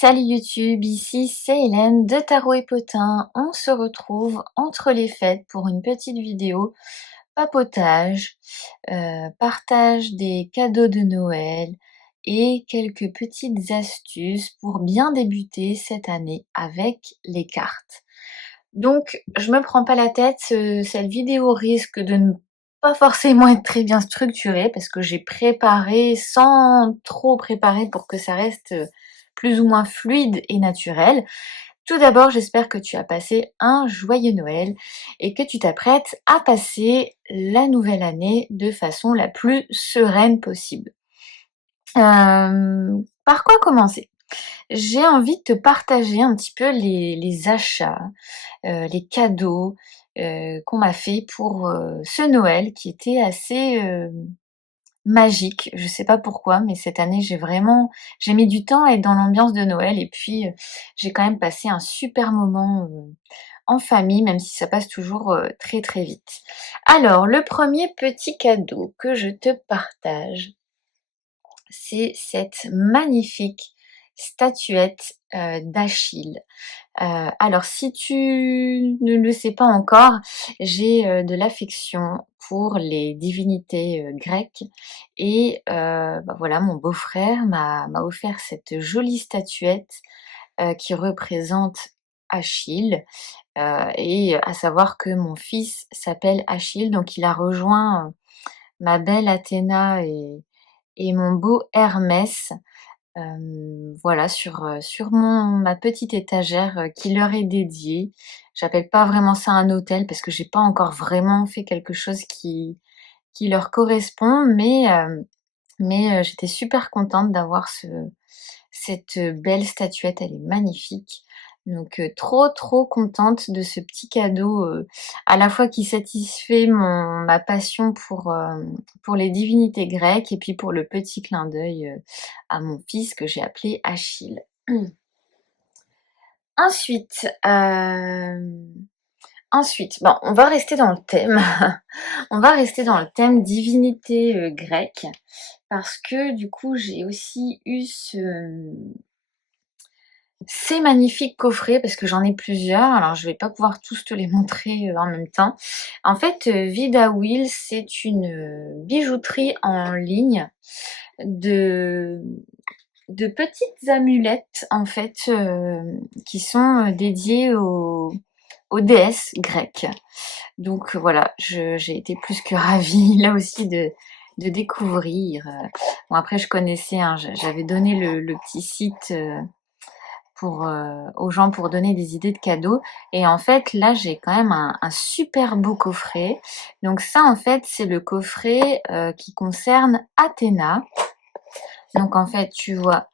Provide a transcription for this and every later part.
Salut YouTube, ici c'est Hélène de Tarot et Potin. On se retrouve entre les fêtes pour une petite vidéo papotage, partage des cadeaux de Noël et quelques petites astuces pour bien débuter cette année avec les cartes. Donc je me prends pas la tête, cette vidéo risque de ne pas forcément être très bien structurée parce que j'ai préparé sans trop préparer pour que ça reste plus ou moins fluide et naturel. Tout d'abord, j'espère que tu as passé un joyeux Noël et que tu t'apprêtes à passer la nouvelle année de façon la plus sereine possible. Par quoi commencer? J'ai envie de te partager un petit peu les achats, les cadeaux qu'on m'a fait pour ce Noël qui était assez magique. Je sais pas pourquoi, mais cette année j'ai mis du temps à être dans l'ambiance de Noël et puis j'ai quand même passé un super moment en famille, même si ça passe toujours très très vite. Alors, le premier petit cadeau que je te partage, c'est cette magnifique statuette d'Achille. Alors si tu ne le sais pas encore, j'ai de l'affection pour les divinités grecques et voilà, mon beau-frère m'a offert cette jolie statuette qui représente Achille. Et à savoir que mon fils s'appelle Achille, donc il a rejoint ma belle Athéna et mon beau Hermès. Voilà, sur ma petite étagère qui leur est dédiée. J'appelle pas vraiment ça un hôtel parce que j'ai pas encore vraiment fait quelque chose qui leur correspond, mais j'étais super contente d'avoir cette belle statuette, elle est magnifique. Donc trop trop contente de ce petit cadeau, à la fois qui satisfait ma passion pour les divinités grecques et puis pour le petit clin d'œil à mon fils que j'ai appelé Achille. Ensuite, bon, on va rester dans le thème. On va rester dans le thème divinité grecque parce que du coup j'ai aussi eu ces magnifiques coffrets parce que j'en ai plusieurs, alors je vais pas pouvoir tous te les montrer en même temps. En fait, Vida Wheel, c'est une bijouterie en ligne de petites amulettes en fait qui sont dédiées aux déesses grecques. Donc voilà, j'ai été plus que ravie là aussi de découvrir. Bon après je connaissais, hein, j'avais donné le petit site aux gens pour donner des idées de cadeaux. Et en fait, là, j'ai quand même un super beau coffret. Donc ça, en fait, c'est le coffret qui concerne Athéna. Donc en fait, tu vois,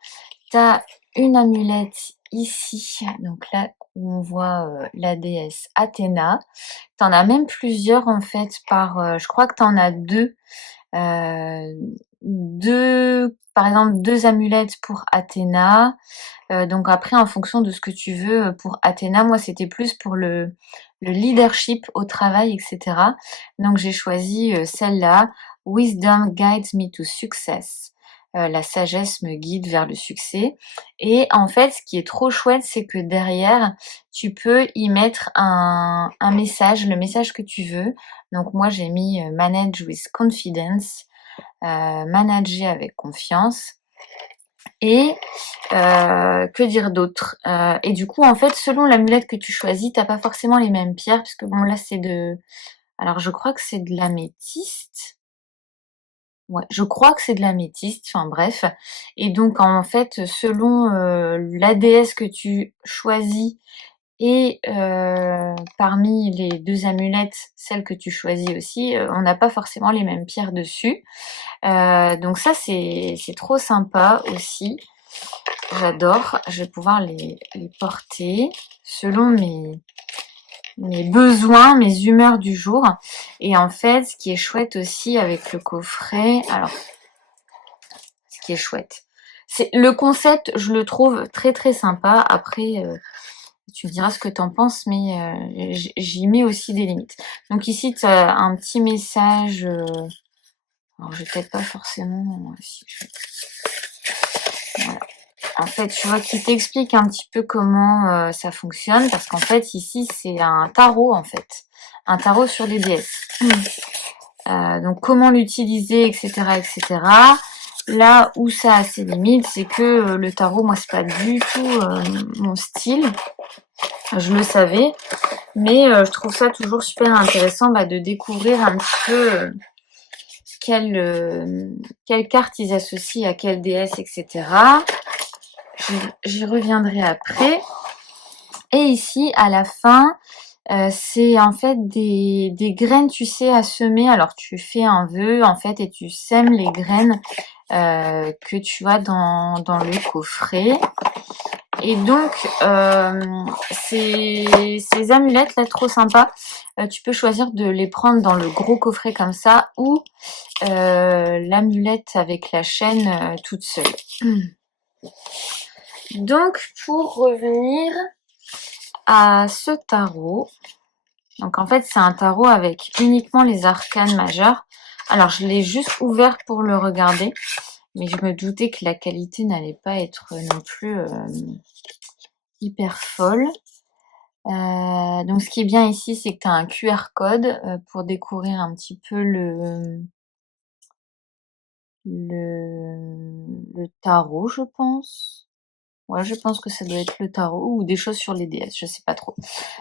tu as une amulette ici. Donc là, où on voit la déesse Athéna. Tu en as même plusieurs, en fait, je crois que tu en as deux. Par exemple, deux amulettes pour Athéna. Donc après, en fonction de ce que tu veux pour Athéna, moi c'était plus pour le leadership au travail, etc. Donc j'ai choisi celle-là, Wisdom guides me to success. La sagesse me guide vers le succès. Et en fait, ce qui est trop chouette, c'est que derrière, tu peux y mettre un message, le message que tu veux. Donc moi, j'ai mis Manage with confidence, manager avec confiance. Et que dire d'autre? Et du coup, en fait, selon l'amulette que tu choisis, t'as pas forcément les mêmes pierres, parce que bon, là, alors, je crois que c'est de l'améthyste. Ouais, je crois que c'est de l'améthyste, enfin bref. Et donc, en fait, selon la déesse que tu choisis et parmi les deux amulettes, celle que tu choisis aussi, on n'a pas forcément les mêmes pierres dessus. Donc ça, c'est trop sympa aussi. J'adore, je vais pouvoir les porter selon mes besoins, mes humeurs du jour. Et en fait, ce qui est chouette aussi avec le coffret, alors, ce qui est chouette, c'est le concept, je le trouve très très sympa. Après, tu me diras ce que t'en penses, mais j'y mets aussi des limites. Donc ici, tu as un petit message, alors je vais peut-être pas forcément... Voilà. en fait, tu vois, qui t'explique un petit peu comment ça fonctionne, parce qu'en fait, ici, c'est un tarot, en fait. Un tarot sur les déesses. Donc, comment l'utiliser, etc., etc. Là où ça a ses limites, c'est que le tarot, moi, c'est pas du tout mon style. Je le savais, mais je trouve ça toujours super intéressant de découvrir un petit peu quelle carte ils associent à quelle déesse, etc. J'y reviendrai après. Et ici, à la fin, c'est en fait des graines, tu sais, à semer. Alors, tu fais un vœu, en fait, et tu sèmes les graines que tu as dans le coffret. Et donc, ces amulettes là, trop sympas, tu peux choisir de les prendre dans le gros coffret comme ça, ou l'amulette avec la chaîne toute seule. Donc, pour revenir à ce tarot, donc en fait, c'est un tarot avec uniquement les arcanes majeures. Alors, je l'ai juste ouvert pour le regarder, mais je me doutais que la qualité n'allait pas être non plus hyper folle. Donc ce qui est bien ici, c'est que tu as un QR code pour découvrir un petit peu le tarot, je pense. Ouais, je pense que ça doit être le tarot ou des choses sur les déesses, je sais pas trop.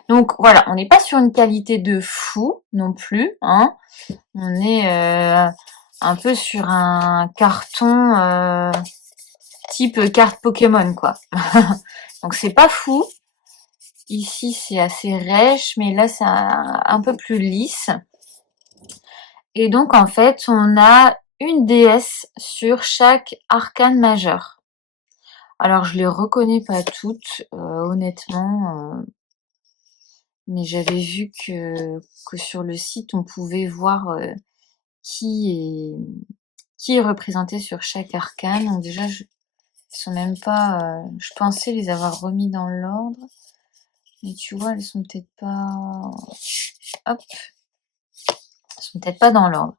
Donc voilà, on n'est pas sur une qualité de fou non plus, hein. On est un peu sur un carton type carte Pokémon, quoi. Donc c'est pas fou. Ici, c'est assez rêche, mais là, c'est un peu plus lisse. Et donc, en fait, on a une déesse sur chaque arcane majeur. Alors, je les reconnais pas toutes, honnêtement, mais j'avais vu que sur le site, on pouvait voir qui est représenté sur chaque arcane. Donc déjà, ils sont même pas... je pensais les avoir remis dans l'ordre. Mais tu vois, elles sont peut-être pas... Hop, elles sont peut-être pas dans l'ordre.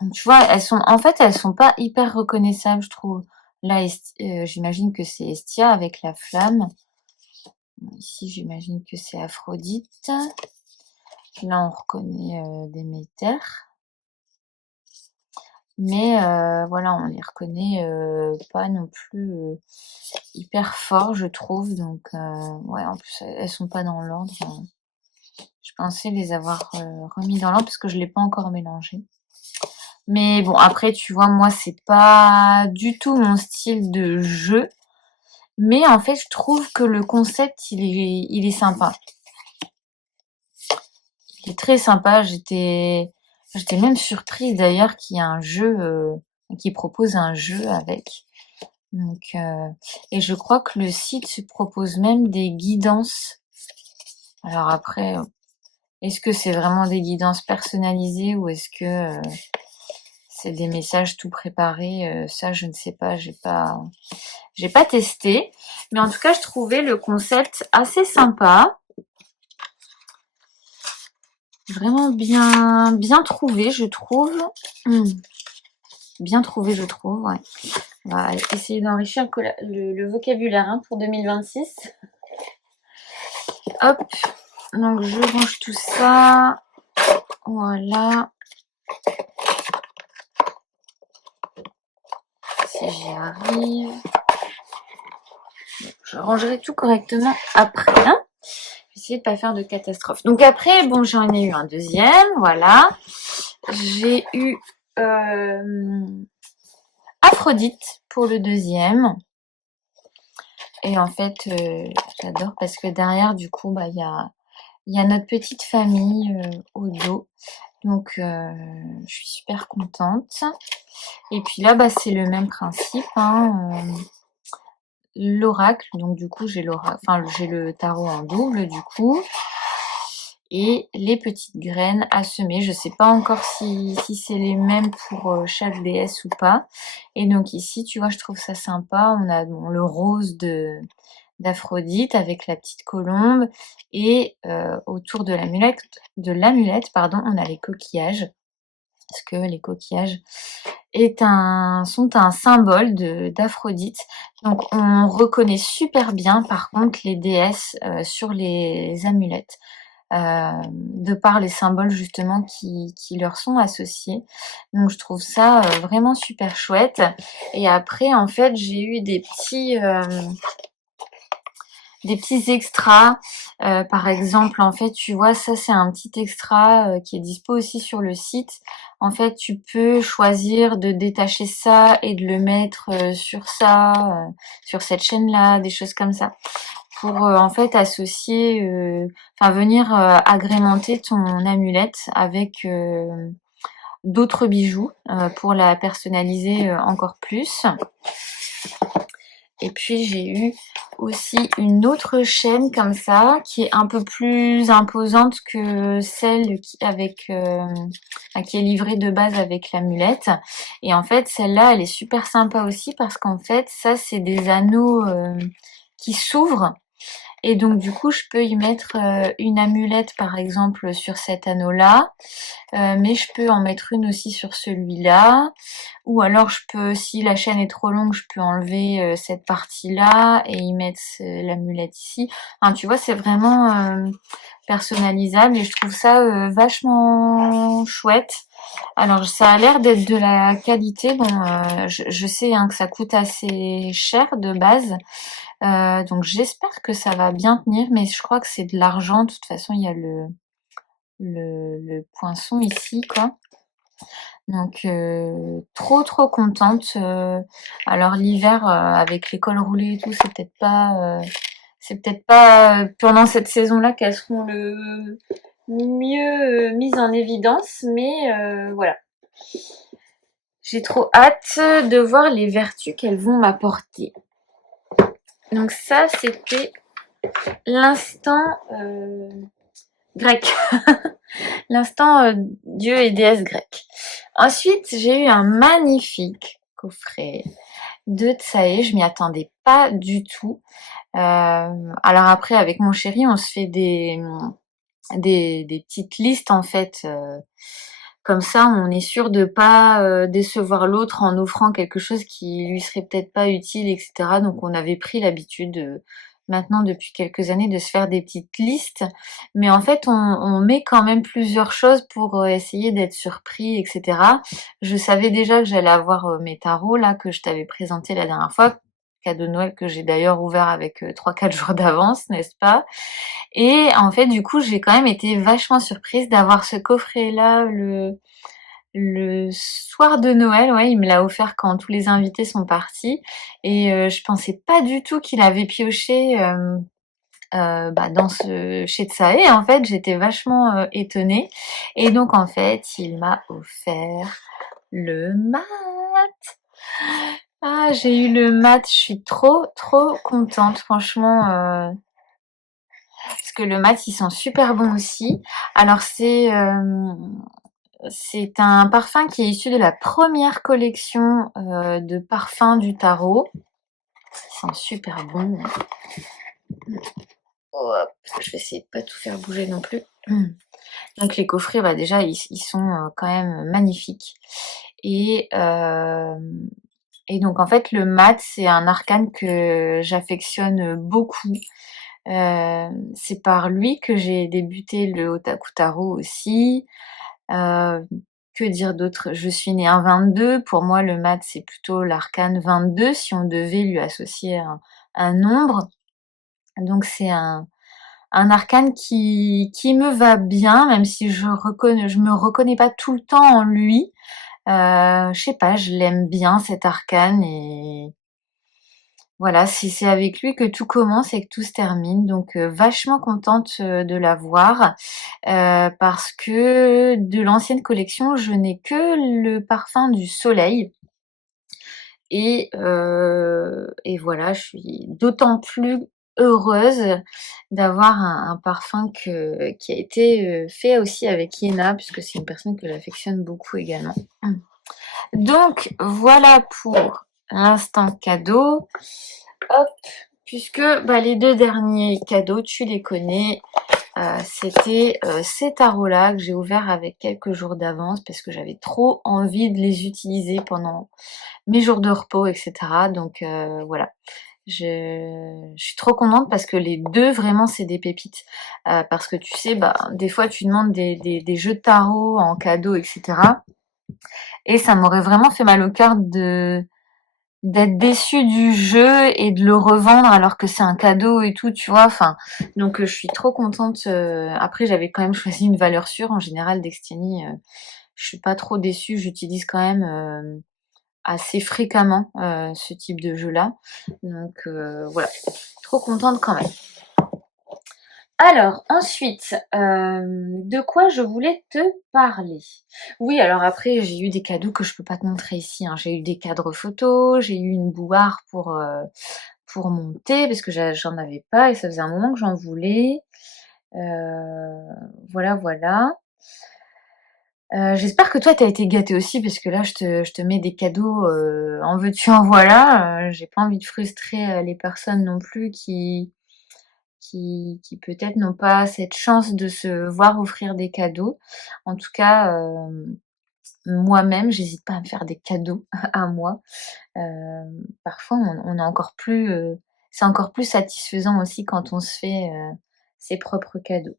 Donc, tu vois, elles sont pas hyper reconnaissables, je trouve. Là, j'imagine que c'est Estia avec la flamme. Ici, j'imagine que c'est Aphrodite. Là, on reconnaît Déméter. Mais voilà, on les reconnaît pas non plus hyper fort, je trouve. Donc, ouais, en plus, elles sont pas dans l'ordre. Je pensais les avoir remis dans l'ordre parce que je l'ai pas encore mélangé. Mais bon, après, tu vois, moi, c'est pas du tout mon style de jeu. Mais en fait, je trouve que le concept, il est sympa. Il est très sympa. J'étais même surprise d'ailleurs qu'il y ait un jeu, qui propose un jeu avec. Donc, et je crois que le site se propose même des guidances. Alors après, est-ce que c'est vraiment des guidances personnalisées ou est-ce que c'est des messages tout préparés? Ça, je ne sais pas. J'ai pas testé. Mais en tout cas, je trouvais le concept assez sympa. Vraiment bien trouvé, je trouve. Bien trouvé, je trouve, ouais. On va essayer d'enrichir le vocabulaire pour 2026. Hop, donc je range tout ça. Voilà. Si j'y arrive. Je rangerai tout correctement après. Hein. Essayer de pas faire de catastrophe. Donc après, bon, j'en ai eu un deuxième, voilà. J'ai eu Aphrodite pour le deuxième. Et en fait, j'adore parce que derrière, du coup, il y a notre petite famille au dos. Donc, je suis super contente. Et puis là, c'est le même principe. L'oracle, donc du coup, j'ai le tarot en double, du coup. Et les petites graines à semer. Je sais pas encore si c'est les mêmes pour chaque déesse ou pas. Et donc ici, tu vois, je trouve ça sympa. On a le rose d'Aphrodite avec la petite colombe. Et autour de l'amulette, on a les coquillages. parce que les coquillages sont un symbole d'Aphrodite. Donc on reconnaît super bien par contre les déesses sur les amulettes, de par les symboles justement qui leur sont associés. Donc je trouve ça vraiment super chouette. Et après en fait j'ai eu des petits extras. Par exemple, en fait, tu vois, ça c'est un petit extra qui est dispo aussi sur le site. En fait, tu peux choisir de détacher ça et de le mettre sur ça, sur cette chaîne-là, des choses comme ça. Pour en fait associer, enfin venir agrémenter ton amulette avec d'autres bijoux pour la personnaliser encore plus. Et puis j'ai eu aussi une autre chaîne comme ça qui est un peu plus imposante que celle qui est livrée de base avec l'amulette. Et en fait celle-là elle est super sympa aussi parce qu'en fait ça c'est des anneaux qui s'ouvrent. Et donc du coup je peux y mettre une amulette par exemple sur cet anneau-là, mais je peux en mettre une aussi sur celui-là. Ou alors je peux, si la chaîne est trop longue, je peux enlever cette partie-là et y mettre l'amulette ici. Enfin, tu vois, c'est vraiment personnalisable et je trouve ça vachement chouette. Alors ça a l'air d'être de la qualité. Bon, je sais hein, que ça coûte assez cher de base. Donc j'espère que ça va bien tenir, mais je crois que c'est de l'argent. De toute façon, il y a le poinçon ici, quoi. Donc trop contente. Alors l'hiver avec les cols roulés et tout, c'est peut-être pas pendant cette saison-là qu'elles seront le mieux mises en évidence, mais voilà. J'ai trop hâte de voir les vertus qu'elles vont m'apporter. Donc ça, c'était l'instant grec. L'instant dieu et déesse grec. Ensuite, j'ai eu un magnifique coffret de Tsae. Je m'y attendais pas du tout. Alors après, avec mon chéri, on se fait des petites listes en fait. Comme ça, on est sûr de pas décevoir l'autre en offrant quelque chose qui lui serait peut-être pas utile, etc. Donc on avait pris l'habitude maintenant depuis quelques années de se faire des petites listes. Mais en fait, on met quand même plusieurs choses pour essayer d'être surpris, etc. Je savais déjà que j'allais avoir mes tarots là que je t'avais présenté la dernière fois. Cadeau de Noël que j'ai d'ailleurs ouvert avec 3-4 jours d'avance, n'est-ce pas? Et en fait, du coup, j'ai quand même été vachement surprise d'avoir ce coffret-là le soir de Noël. Ouais, il me l'a offert quand tous les invités sont partis. Et je pensais pas du tout qu'il avait pioché dans chez Tsae. En fait, j'étais vachement étonnée. Et donc, en fait, il m'a offert le mat. Ah, j'ai eu le mat. Je suis trop contente, franchement. Parce que le mat, ils sont super bons aussi. Alors c'est un parfum qui est issu de la première collection de parfums du tarot. Ils sont super bons. Hop, je vais essayer de pas tout faire bouger non plus. Donc les coffrets, bah déjà, ils sont quand même magnifiques. Et donc en fait, le mat, c'est un arcane que j'affectionne beaucoup. C'est par lui que j'ai débuté le Otaku Tarot aussi. Que dire d'autre? Je suis née un 22. Pour moi, le mat, c'est plutôt l'arcane 22 si on devait lui associer un nombre. Donc c'est un arcane qui me va bien, même si je me reconnais pas tout le temps en lui. Je sais pas, je l'aime bien cet arcane et voilà, c'est avec lui que tout commence et que tout se termine. Donc vachement contente de l'avoir parce que de l'ancienne collection, je n'ai que le parfum du soleil. Et voilà, je suis d'autant plus heureuse d'avoir un parfum qui a été fait aussi avec Iéna, puisque c'est une personne que j'affectionne beaucoup également. Donc voilà pour l'instant cadeau. Hop, puisque les deux derniers cadeaux, tu les connais. C'était ces tarots-là que j'ai ouverts avec quelques jours d'avance parce que j'avais trop envie de les utiliser pendant mes jours de repos, etc. Donc voilà, je suis trop contente parce que les deux, vraiment, c'est des pépites. Parce que tu sais, bah, des fois, tu demandes des jeux de tarot en cadeau, etc. Et ça m'aurait vraiment fait mal au cœur d'être déçue du jeu et de le revendre alors que c'est un cadeau et tout, tu vois. Enfin, donc je suis trop contente. Après, j'avais quand même choisi une valeur sûre. En général, Destiny, je suis pas trop déçue. J'utilise quand même assez fréquemment ce type de jeu-là. Donc voilà, trop contente quand même. Alors, ensuite, de quoi je voulais te parler? Oui, alors après, j'ai eu des cadeaux que je peux pas te montrer ici, hein. J'ai eu des cadres photos, j'ai eu une bouilloire pour mon thé, parce que j'en avais pas et ça faisait un moment que j'en voulais. Voilà, voilà. J'espère que toi, t'as été gâtée aussi, parce que là, je te mets des cadeaux en veux-tu, en voilà. J'ai pas envie de frustrer les personnes non plus qui peut-être n'ont pas cette chance de se voir offrir des cadeaux. En tout cas, moi-même, j'hésite pas à me faire des cadeaux à moi. Parfois on a encore plus, c'est encore plus satisfaisant aussi quand on se fait, ses propres cadeaux.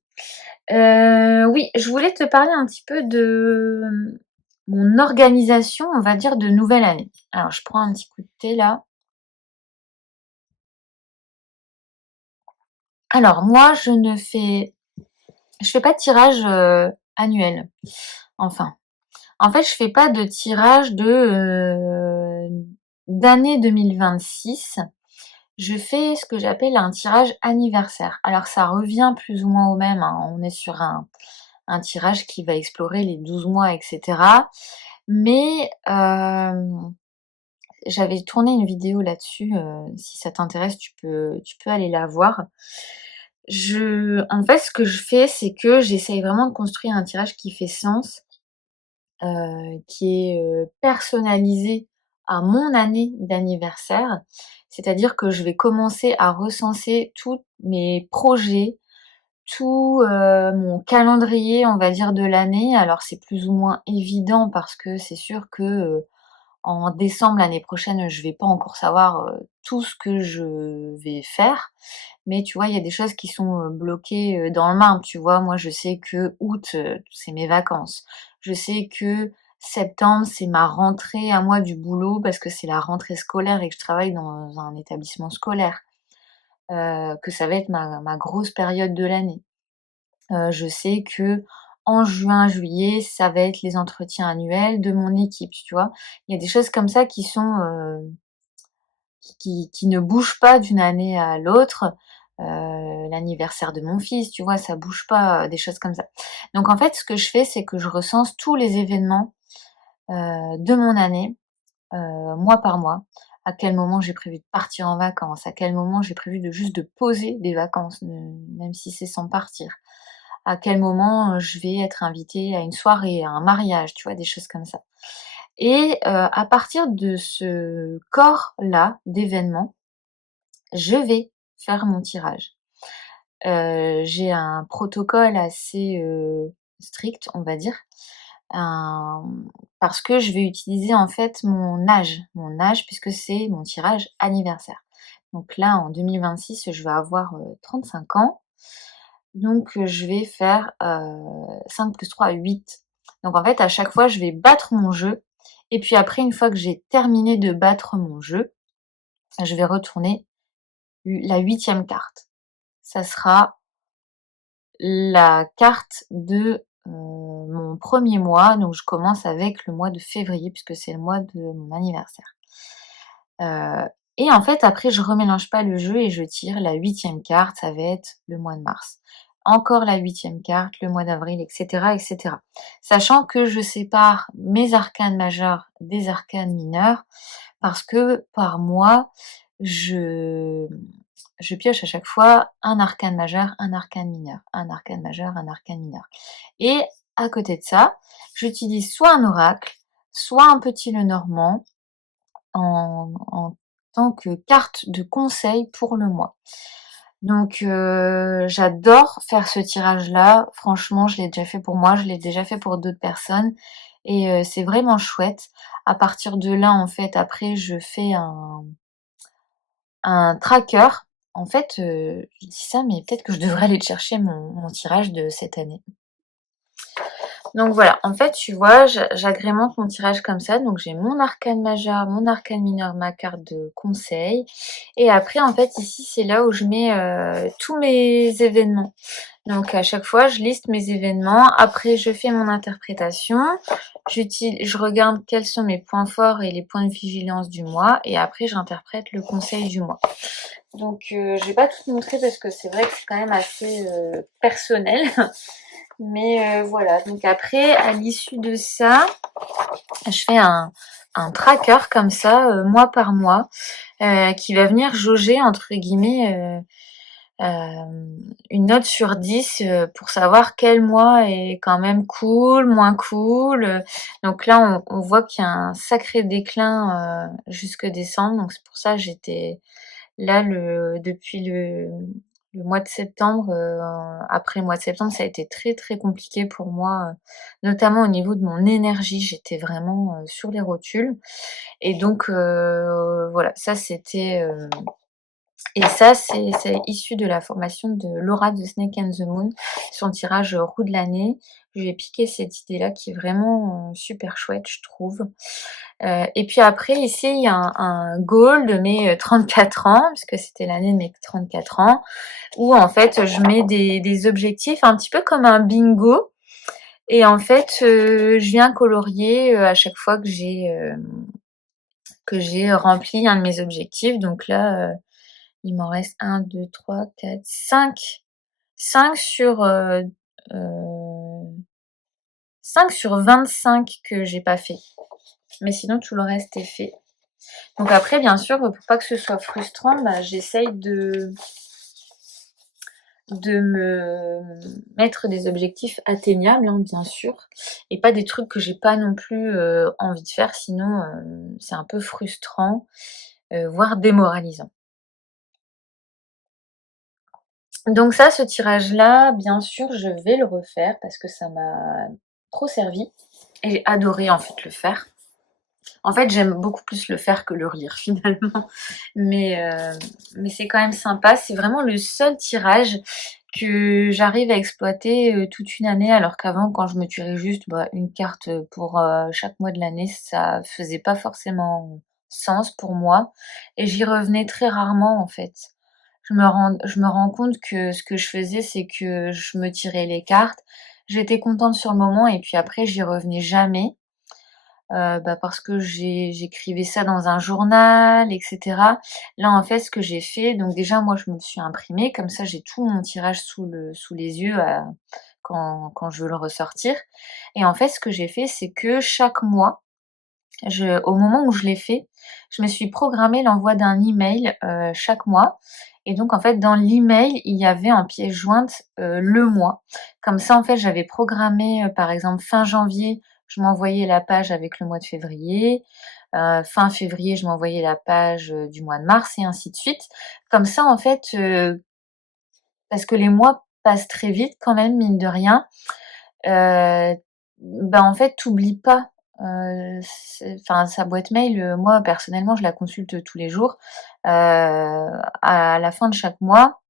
Oui, je voulais te parler un petit peu de, mon organisation, on va dire, de nouvelle année. Alors je prends un petit coup de thé là. Alors moi, je fais pas de tirage, annuel. Enfin, en fait, je fais pas de tirage d'année 2026. Je fais ce que j'appelle un tirage anniversaire. Alors ça revient plus ou moins au même, hein. On est sur un tirage qui va explorer les 12 mois, etc. Mais j'avais tourné une vidéo là-dessus, si ça t'intéresse, tu peux aller la voir. En fait, ce que je fais, c'est que j'essaye vraiment de construire un tirage qui fait sens, qui est, personnalisé à mon année d'anniversaire. C'est-à-dire que je vais commencer à recenser tous mes projets, tout, mon calendrier, on va dire, de l'année. Alors c'est plus ou moins évident parce que c'est sûr que, en décembre l'année prochaine, je vais pas encore savoir, tout ce que je vais faire. Mais tu vois, il y a des choses qui sont, bloquées, dans le marbre, tu vois? Moi, je sais que août, c'est mes vacances. Je sais que septembre, c'est ma rentrée à moi du boulot parce que c'est la rentrée scolaire et que je travaille dans un établissement scolaire. Que ça va être ma grosse période de l'année. Je sais qu'en juin, juillet, ça va être les entretiens annuels de mon équipe, tu vois? Il y a des choses comme ça qui sont, qui ne bougent pas d'une année à l'autre. L'anniversaire de mon fils, tu vois? Ça bouge pas, des choses comme ça. Donc en fait, ce que je fais, c'est que je recense tous les événements, de mon année, mois par mois. À quel moment j'ai prévu de partir en vacances, à quel moment j'ai prévu de juste de poser des vacances, même si c'est sans partir. À quel moment, je vais être invitée à une soirée, à un mariage, tu vois? Des choses comme ça. Et à partir de ce corps-là d'événements, je vais faire mon tirage. J'ai un protocole assez, strict, on va dire, parce que je vais utiliser en fait mon âge puisque c'est mon tirage anniversaire. Donc là, en 2026, je vais avoir, 35 ans, donc je vais faire, 5 + 3 8. Donc en fait, à chaque fois, je vais battre mon jeu et puis après, une fois que j'ai terminé de battre mon jeu, je vais retourner la huitième carte. Ça sera la carte de, mon premier mois, donc je commence avec le mois de février puisque c'est le mois de mon anniversaire. Heu et en fait après je remélange pas le jeu et je tire la huitième carte, ça va être le mois de mars. Encore la huitième carte, le mois d'avril, et cetera, et cetera. Sachant que je sépare mes arcanes majeurs des arcanes mineures parce que par mois, je je pioche à chaque fois un arcane majeur, un arcane mineur, un arcane majeur, un arcane mineur. Et à côté de ça, j'utilise soit un oracle, soit un petit Lenormand en tant que carte de conseil pour le mois. Donc j'adore faire ce tirage-là. Franchement, je l'ai déjà fait pour moi, je l'ai déjà fait pour d'autres personnes et c'est vraiment chouette. À partir de là, en fait, après je fais un tracker. En fait, je dis ça, mais peut-être que je devrais aller chercher mon tirage de cette année. Donc voilà, en fait, tu vois, j'agrémente mon tirage comme ça. Donc j'ai mon arcane majeur, mon arcane mineur, ma carte de conseil. Et après, en fait, ici, c'est là où je mets tous mes événements. Donc à chaque fois, je liste mes événements. Après, je fais mon interprétation. Je regarde quels sont mes points forts et les points de vigilance du mois. Et après, j'interprète le conseil du mois. Donc je vais pas tout montrer parce que c'est vrai que c'est quand même assez personnel. Mais voilà, donc après, à l'issue de ça, je fais un tracker comme ça, mois par mois, qui va venir jauger, entre guillemets, une note sur 10 pour savoir quel mois est quand même cool, moins cool. Donc là, on voit qu'il y a un sacré déclin jusque décembre. Donc c'est pour ça que j'étais là depuis le mois de septembre. Après le mois de septembre, ça a été très très compliqué pour moi, notamment au niveau de mon énergie. J'étais vraiment sur les rotules. Et donc voilà, ça c'était et ça, c'est issu de la formation de Laura de Snake and the Moon, son tirage roue de l'année. Je lui ai piqué cette idée-là qui est vraiment super chouette, je trouve. Et puis après, ici, il y a un goal de mes 34 ans, puisque c'était l'année de mes 34 ans, où en fait, je mets des objectifs un petit peu comme un bingo. Et en fait, je viens colorier à chaque fois que j'ai rempli un de mes objectifs. Donc là, il m'en reste 1, 2, 3, 4, 5. 5 sur, 5 sur 25 que j'ai pas fait. Mais sinon tout le reste est fait. Donc après, bien sûr, pour pas que ce soit frustrant, bah, j'essaye de me mettre des objectifs atteignables, hein, bien sûr, et pas des trucs que j'ai pas non plus envie de faire, sinon c'est un peu frustrant, voire démoralisant. Donc ça, ce tirage-là, bien sûr, je vais le refaire parce que ça m'a trop servi et j'ai adoré en fait le faire. En fait, j'aime beaucoup plus le faire que le relire finalement, mais c'est quand même sympa. C'est vraiment le seul tirage que j'arrive à exploiter toute une année, alors qu'avant, quand je me tirais juste une carte pour chaque mois de l'année, ça faisait pas forcément sens pour moi et j'y revenais très rarement en fait. Je me rends compte que ce que je faisais, c'est que je me tirais les cartes, j'étais contente sur le moment et puis après j'y revenais jamais. Parce que j'écrivais ça dans un journal et cetera. Là, en fait, ce que j'ai fait, donc déjà moi je me le suis imprimé, comme ça j'ai tout mon tirage sous les yeux, quand je veux le ressortir. Et en fait, ce que j'ai fait, c'est que chaque mois, au moment où je l'ai fait, je me suis programmé l'envoi d'un email, chaque mois. Et donc en fait, dans l'email, il y avait en pièce jointe, le mois. Comme ça, en fait, j'avais programmé, par exemple fin janvier, je m'envoyais la page avec le mois de février. Fin février, je m'envoyais la page, du mois de mars et ainsi de suite. Comme ça, en fait, parce que les mois passent très vite quand même, mine de rien, en fait, tu oublies pas, enfin sa boîte mail, moi personnellement, je la consulte tous les jours. À la fin de chaque mois,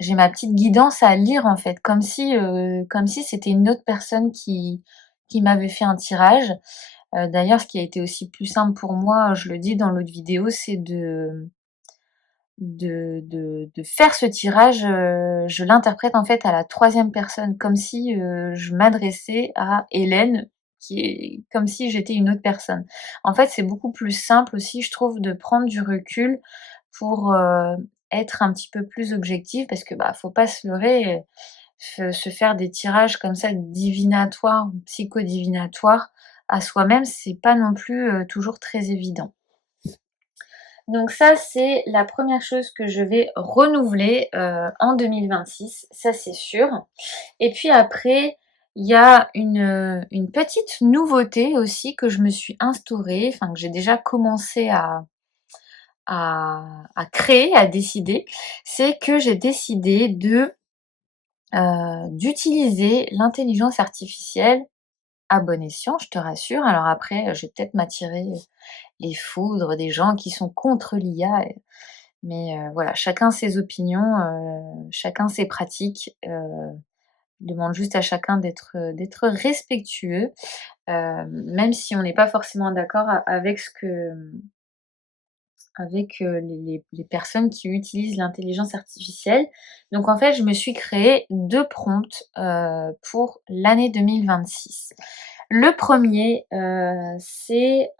j'ai ma petite guidance à lire en fait, comme si c'était une autre personne qui m'avait fait un tirage. D'ailleurs, ce qui a été aussi plus simple pour moi, je le dis dans l'autre vidéo, c'est de faire ce tirage, je l'interprète en fait à la troisième personne, comme si, je m'adressais à Hélène, qui est comme si j'étais une autre personne. En fait, c'est beaucoup plus simple aussi, je trouve, de prendre du recul pour, être un petit peu plus objectif parce que, faut pas se leurrer, se faire des tirages comme ça divinatoires, psychodivinatoires à soi-même, c'est pas non plus, toujours très évident. Donc ça, c'est la première chose que je vais renouveler en 2026, ça c'est sûr. Et puis après, il y a une petite nouveauté aussi que je me suis instaurée, enfin que j'ai déjà commencé à créer, à décider, c'est que j'ai décidé d'utiliser l'intelligence artificielle à bon escient, je te rassure. Alors après, je vais peut-être m'attirer les foudres des gens qui sont contre l'IA, mais voilà, chacun ses opinions, chacun ses pratiques, je demande juste à chacun d'être respectueux, même si on n'est pas forcément d'accord avec ce que avec, les personnes qui utilisent l'intelligence artificielle. Donc en fait, je me suis créé 2 prompts, pour l'année 2026. Le premier, c'est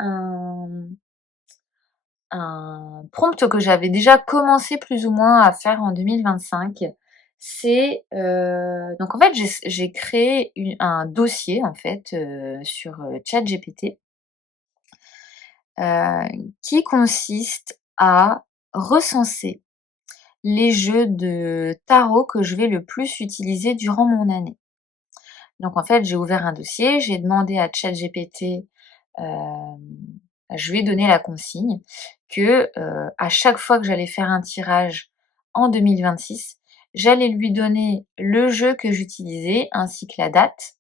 un prompt que j'avais déjà commencé plus ou moins à faire en 2025. C'est, donc en fait, j'ai créé un dossier en fait, sur, ChatGPT, qui consiste à recenser les jeux de tarot que je vais le plus utiliser durant mon année. Donc en fait, j'ai ouvert un dossier, j'ai demandé à ChatGPT, hem, je lui ai donné la consigne que, à chaque fois que j'allais faire un tirage en 2026, j'allais lui donner le jeu que j'utilisais ainsi que la date.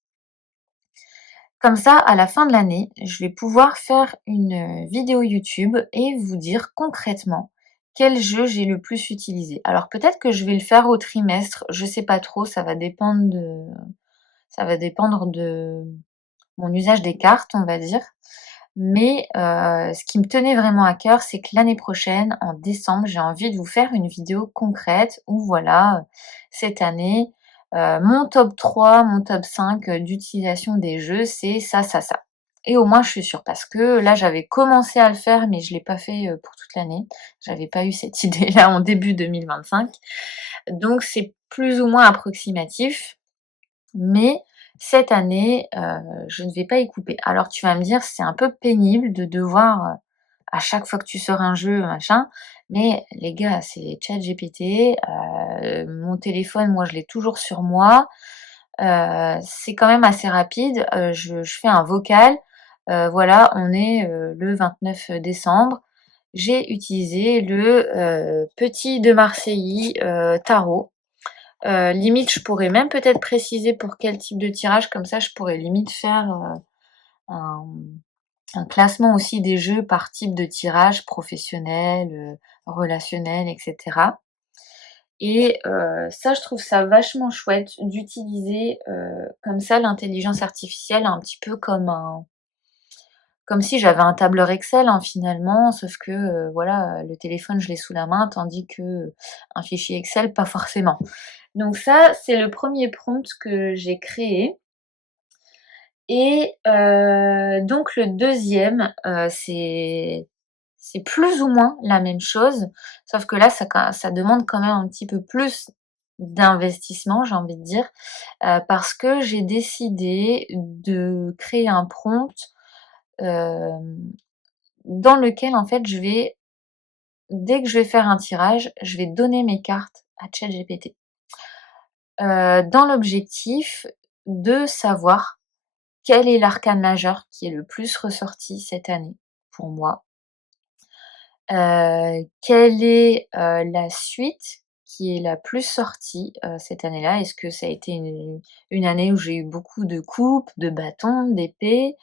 Comme ça, à la fin de l'année, je vais pouvoir faire une vidéo YouTube et vous dire concrètement quel jeu j'ai le plus utilisé. Alors peut-être que je vais le faire au trimestre, je sais pas trop, ça va dépendre de mon usage des cartes, on va dire. Mais ce qui me tenait vraiment à cœur, c'est que l'année prochaine, en décembre, j'ai envie de vous faire une vidéo concrète où voilà, cette année, mon top 3, mon top 5 d'utilisation des jeux, c'est ça, ça, ça. Et au moins je suis sûre parce que là, j'avais commencé à le faire, mais je l'ai pas fait, pour toute l'année. J'avais pas eu cette idée-là en début 2025. Donc c'est plus ou moins approximatif. Mais cette année, je ne vais pas y couper. Alors tu vas me dire: «C'est un peu pénible de devoir, à chaque fois que tu sors un jeu, machin», mais les gars, c'est ChatGPT, mon téléphone, moi, je l'ai toujours sur moi, c'est quand même assez rapide, je fais un vocal, voilà, on est, le 29 décembre. J'ai utilisé le, petit de Marseilly, tarot. Limite, je pourrais même peut-être préciser pour quel type de tirage, comme ça je pourrais limite faire, un un classement aussi des jeux par type de tirage, professionnel, relationnel et cetera. Et ça, je trouve ça vachement chouette d'utiliser, comme ça l'intelligence artificielle un petit peu comme si j'avais un tableur Excel, hein, finalement, sauf que, voilà, le téléphone, je l'ai sous la main, tandis que, un fichier Excel, pas forcément. Donc ça, c'est le premier prompt que j'ai créé. Et donc le deuxième, c'est plus ou moins la même chose, sauf que là, ça demande quand même un petit peu plus d'investissement, j'ai envie de dire, parce que j'ai décidé de créer un prompt, hem, dans lequel en fait dès que je vais faire un tirage, je vais donner mes cartes à ChatGPT. Dans l'objectif de savoir quel est l'arcane majeur qui est le plus ressorti cette année pour moi? Quelle est, la suite qui est la plus sortie, cette année-là? Est-ce que ça a été une année où j'ai eu beaucoup de coupes, de bâtons, d'épées?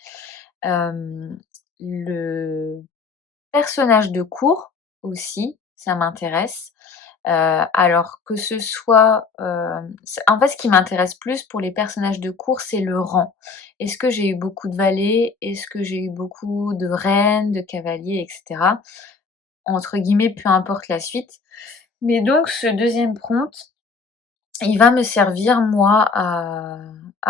Hem, le personnage de cour aussi, ça m'intéresse. Alors que ce soit, en fait, ce qui m'intéresse plus pour les personnages de cour, c'est le rang. Est-ce que j'ai eu beaucoup de valets? Est-ce que j'ai eu beaucoup de reines, de cavaliers et cetera? Entre guillemets, «peu importe la suite». Mais donc ce deuxième prompt, il va me servir moi à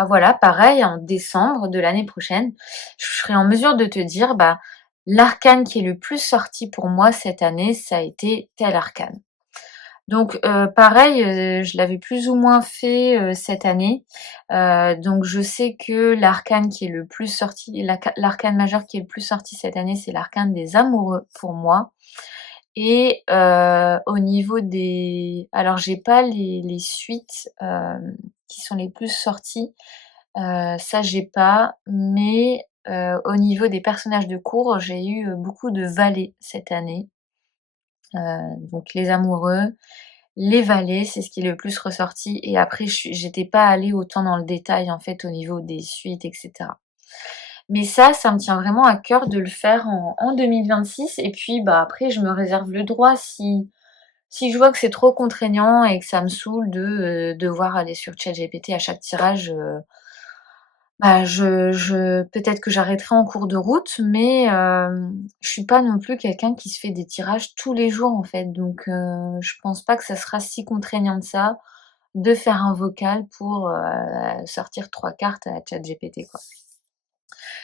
voilà, pareil en décembre de l'année prochaine, je serai en mesure de te dire: «Bah, l'arcane qui est le plus sorti pour moi cette année, ça a été tel arcane». Donc pareil, je l'avais plus ou moins fait, cette année. Donc je sais que l'arcane qui est le plus sorti, l'arcane majeur qui est le plus sorti cette année, c'est l'arcane des amoureux pour moi. Et au niveau des alors j'ai pas les suites, qui sont les plus sorties, ça j'ai pas, mais au niveau des personnages de cour, j'ai eu, beaucoup de valets cette année. donc les amoureux, les valets, c'est ce qui est le plus ressorti et après j'étais pas allée autant dans le détail en fait au niveau des suites et cetera. Mais ça me tient vraiment à cœur de le faire en 2026 et puis, bah, après je me réserve le droit si je vois que c'est trop contraignant et que ça me saoule de, devoir aller sur ChatGPT à chaque tirage, bah, je peut-être que j'arrêterai en cours de route, mais je suis pas non plus quelqu'un qui se fait des tirages tous les jours, en fait, donc je pense pas que ça sera si contraignant que ça, de faire un vocal pour, sortir 3 cartes à ChatGPT, quoi.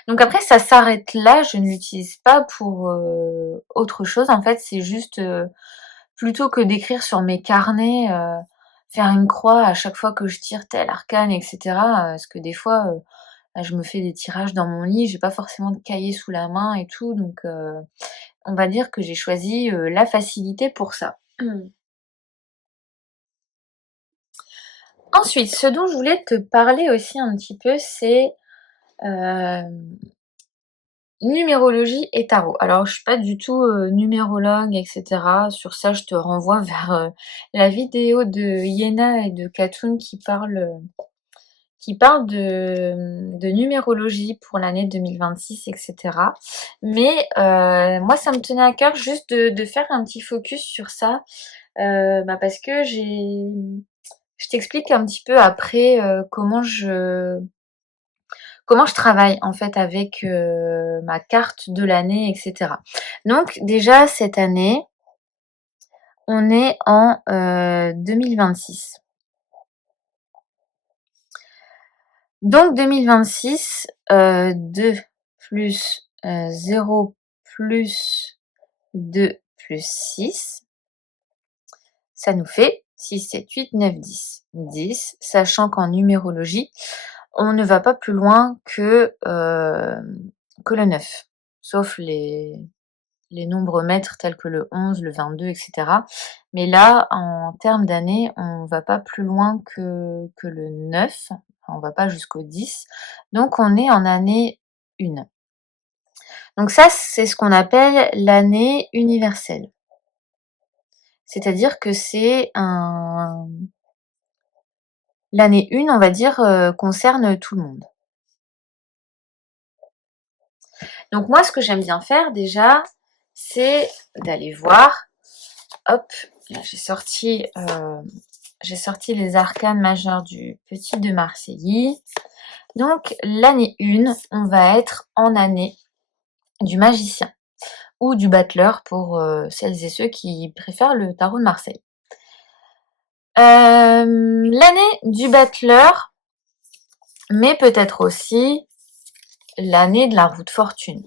Donc après ça s'arrête là, je ne l'utilise pas pour, autre chose, en fait, c'est juste, plutôt que d'écrire sur mes carnets, faire une croix à chaque fois que je tire tel arcane et cetera, parce que des fois, bah, je me fais des tirages dans mon lit, j'ai pas forcément de cahier sous la main et tout, donc on va dire que j'ai choisi, la facilité pour ça. Ensuite, ce dont je voulais te parler aussi un petit peu, c'est, numérologie et tarot. Alors je suis pas du tout, numérologue et cetera. Sur ça, je te renvoie vers, la vidéo de Yéna et de Katoun qui parle de numérologie pour l'année 2026 et cetera. Mais moi, ça me tenait à cœur juste de faire un petit focus sur ça, bah, parce que je t'explique un petit peu après, comment je travaille en fait avec, ma carte de l'année et cetera. Donc déjà cette année, on est en, 2026. Donc 2026, 2 plus, 0 plus 2 plus 6, ça nous fait 6, 7, 8, 9, 10. 10, sachant qu'en numérologie, on ne va pas plus loin que le 9, sauf les nombres maîtres tels que le 11, le 22, et cetera. Mais là, en termes d'années, on va pas plus loin que le 9, enfin, on va pas jusqu'au 10. Donc on est en année 1. Donc ça, c'est ce qu'on appelle l'année universelle. C'est-à-dire que c'est un l'année 1, on va dire, concerne tout le monde. Donc moi, ce que j'aime bien faire déjà, c'est d'aller voir, hop, là j'ai sorti les arcanes majeures du petit de Marseillis. Donc l'année 1, on va être en année du magicien ou du battleur pour celles et ceux qui préfèrent le tarot de Marseille. L'année du battleur, mais peut-être aussi l'année de la roue de fortune.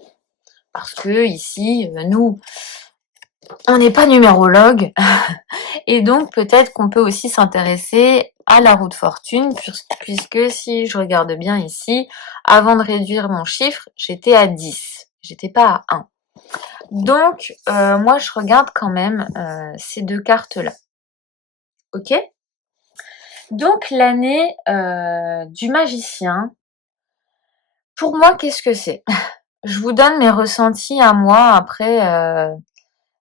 Parce que ici, nous, on n'est pas numérologue, et donc peut-être qu'on peut aussi s'intéresser à la roue de fortune, puisque si je regarde bien ici, avant de réduire mon chiffre, j'étais à 10, j'étais pas à 1. Donc moi je regarde quand même ces deux cartes-là. Ok? Donc l'année du magicien, pour moi qu'est-ce que c'est? Je vous donne mes ressentis à moi après.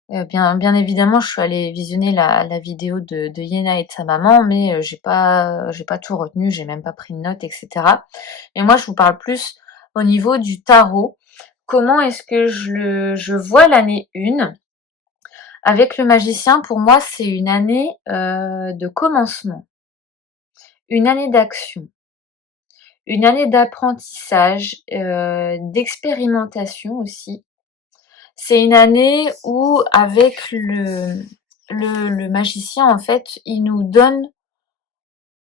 Bien évidemment, je suis allée visionner la vidéo de Yéna et de sa maman, mais j'ai pas tout retenu, j'ai même pas pris de notes et cetera. Mais moi, je vous parle plus au niveau du tarot. Comment est-ce que je vois l'année 1? Avec le magicien, pour moi, c'est une année, de commencement, une année d'action, une année d'apprentissage, d'expérimentation aussi. C'est une année où avec le magicien, en fait, il nous donne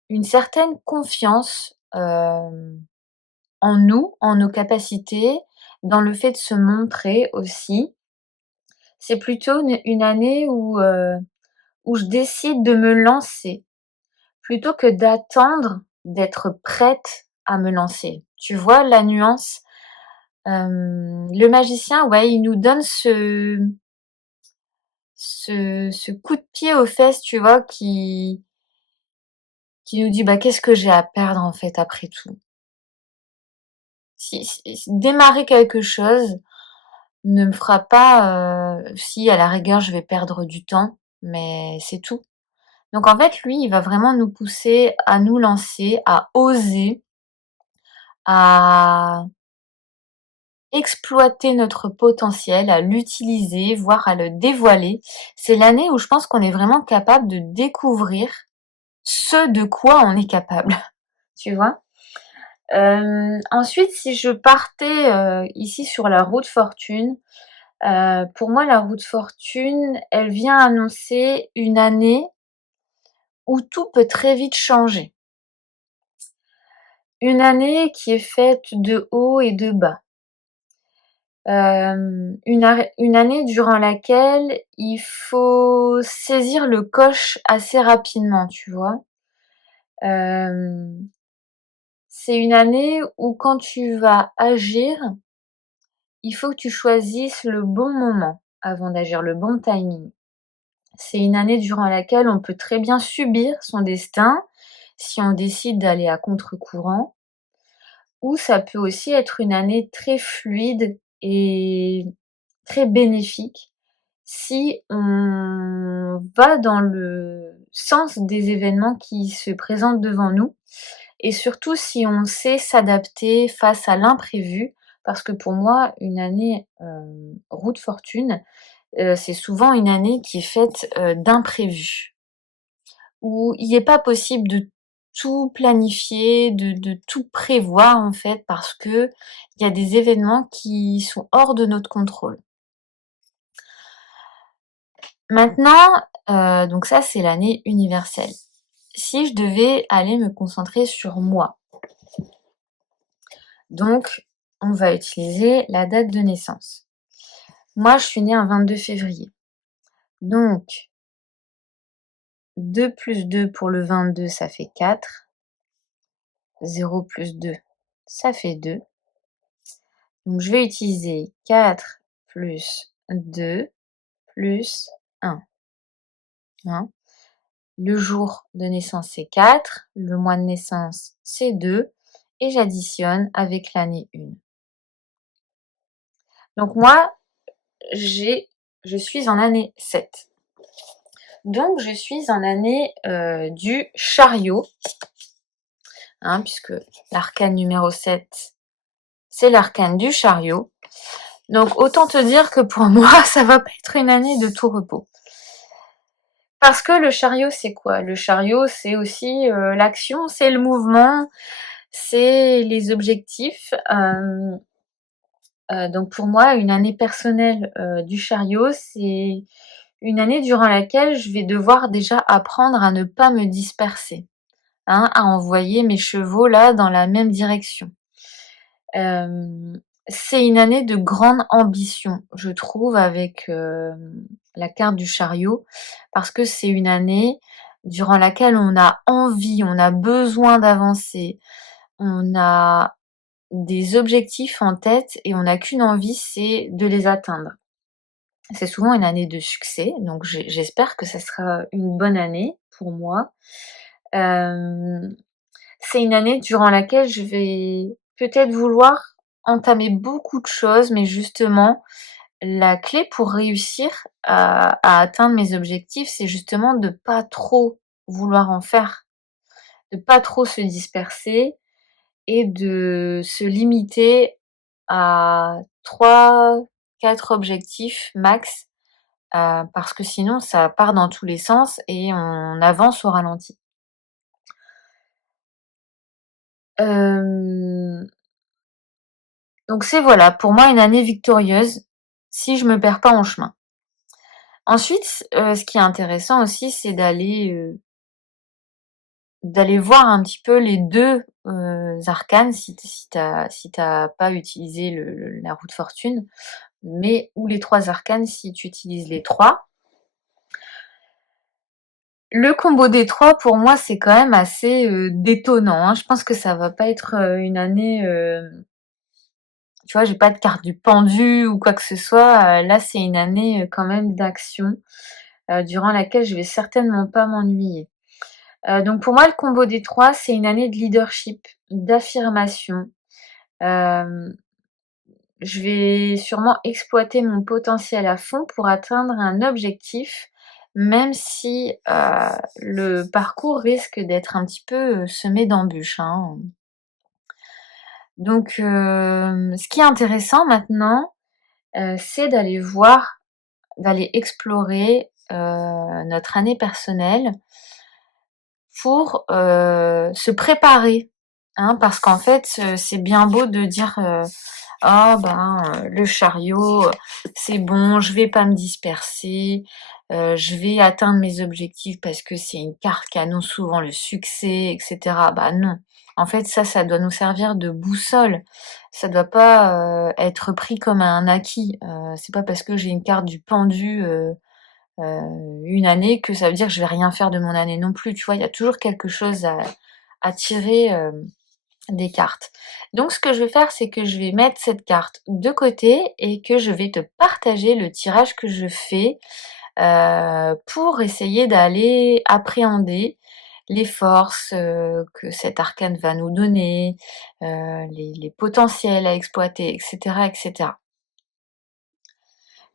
une certaine confiance, en nous, en nos capacités, dans le fait de se montrer aussi. C'est plutôt une année où je décide de me lancer, plutôt que d'attendre d'être prête à me lancer. Tu vois la nuance? Le magicien, ouais, il nous donne ce coup de pied aux fesses, tu vois, qui nous dit: «Bah, qu'est-ce que j'ai à perdre, en fait, après tout?» Si démarrer quelque chose, ne me fera pas, si à la rigueur je vais perdre du temps, mais c'est tout. Donc en fait, lui, il va vraiment nous pousser à nous lancer, à oser, à exploiter notre potentiel, à l'utiliser, voire à le dévoiler. C'est l'année où je pense qu'on est vraiment capable de découvrir ce de quoi on est capable, tu vois? Ensuite, si je partais, ici sur la roue de fortune, pour moi la roue de fortune, elle vient annoncer une année où tout peut très vite changer. Une année qui est faite de hauts et de bas. Une année durant laquelle il faut saisir le coche assez rapidement, tu vois? Hem, c'est une année où quand tu vas agir, il faut que tu choisisses le bon moment avant d'agir, le bon timing. C'est une année durant laquelle on peut très bien subir son destin, si on décide d'aller à contre-courant, ou ça peut aussi être une année très fluide et très bénéfique si on va dans le sens des événements qui se présentent devant nous et surtout si on sait s'adapter face à l'imprévu. Parce que pour moi, une année, roue de fortune, c'est souvent une année qui est faite, d'imprévus. Où il n'est pas possible de tout planifier, de tout prévoir en fait, parce qu'il y a des événements qui sont hors de notre contrôle. Maintenant, donc ça c'est l'année universelle. Si je devais aller me concentrer sur moi, donc on va utiliser la date de naissance. Moi je suis née un 22 février. Donc 2 plus 2 pour le 22 ça fait 4. 0 plus 2 ça fait 2. Donc je vais utiliser 4 plus 2 plus 1. Hein. Le jour de naissance c'est 4, le mois de naissance c'est 2 et j'additionne avec l'année 1. Donc moi, je suis en année 7. Donc je suis en année du chariot, hein, puisque l'arcane numéro 7, c'est l'arcane du chariot. Donc autant te dire que pour moi, ça va pas être une année de tout repos. Parce que le chariot, c'est quoi? Le chariot, c'est aussi l'action, c'est le mouvement, c'est les objectifs. Donc pour moi, une année personnelle du chariot, c'est une année durant laquelle je vais devoir déjà apprendre à ne pas me disperser, hein, à envoyer mes chevaux là dans la même direction. C'est une année de grande ambition, je trouve, avec la carte du chariot, parce que c'est une année durant laquelle on a envie, on a besoin d'avancer, on a des objectifs en tête et on n'a qu'une envie, c'est de les atteindre. C'est souvent une année de succès, donc j'espère que ça sera une bonne année pour moi. C'est une année durant laquelle je vais peut-être vouloir entamer beaucoup de choses, mais justement, la clé pour réussir à atteindre mes objectifs, c'est justement de pas trop vouloir en faire, de pas trop se disperser et de se limiter à 3, 4 objectifs max, parce que sinon ça part dans tous les sens et on avance au ralenti. Hem, donc c'est voilà, pour moi une année victorieuse, si je me perds pas en chemin. Ensuite, ce qui est intéressant aussi, c'est d'aller voir un petit peu les 2 arcanes si tu pas utilisé la roue de fortune, mais ou les 3 arcanes si tu utilises les 3. Le combo des 3 pour moi, c'est quand même assez, détonnant, hein. Je pense que ça va pas être, une année, tu vois, j'ai pas de carte du pendu ou quoi que ce soit, là, c'est une année, quand même d'action, durant laquelle je vais certainement pas m'ennuyer. Donc pour moi, le combo des 3, c'est une année de leadership, d'affirmation, hem, je vais sûrement exploiter mon potentiel à fond pour atteindre un objectif, même si, le parcours risque d'être un petit peu, semé d'embûches, hein. Donc ce qui est intéressant maintenant, c'est d'aller explorer, notre année personnelle pour, se préparer, hein. Parce qu'en fait, c'est bien beau de dire, «Ah ben, le chariot, c'est bon, je vais pas me disperser, je vais atteindre mes objectifs parce que c'est une carte qui annonce souvent le succès» et cetera. Bah non. En fait, ça doit nous servir de boussole. Ça doit pas, être pris comme un acquis. C'est pas parce que j'ai une carte du pendu, une année que ça veut dire que je vais rien faire de mon année non plus, tu vois? Il y a toujours quelque chose à tirer, des cartes. Donc ce que je vais faire, c'est que je vais mettre cette carte de côté et que je vais te partager le tirage que je fais, pour essayer d'aller appréhender les forces, que cet arcane va nous donner, les potentiels à exploiter et cetera et cetera.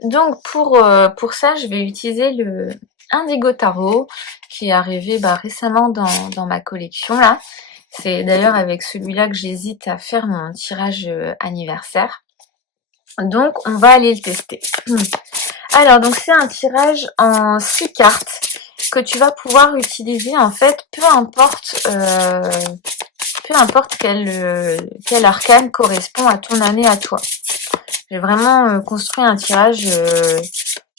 Donc pour ça, je vais utiliser le Indigo Tarot qui est arrivé, bah, récemment dans ma collection là. C'est d'ailleurs avec celui-là que j'hésite à faire mon tirage, anniversaire. Donc on va aller le tester. Alors donc c'est un tirage en 6 cartes que tu vas pouvoir utiliser en fait peu importe quel arcane correspond à ton année à toi. J'ai vraiment, construit un tirage,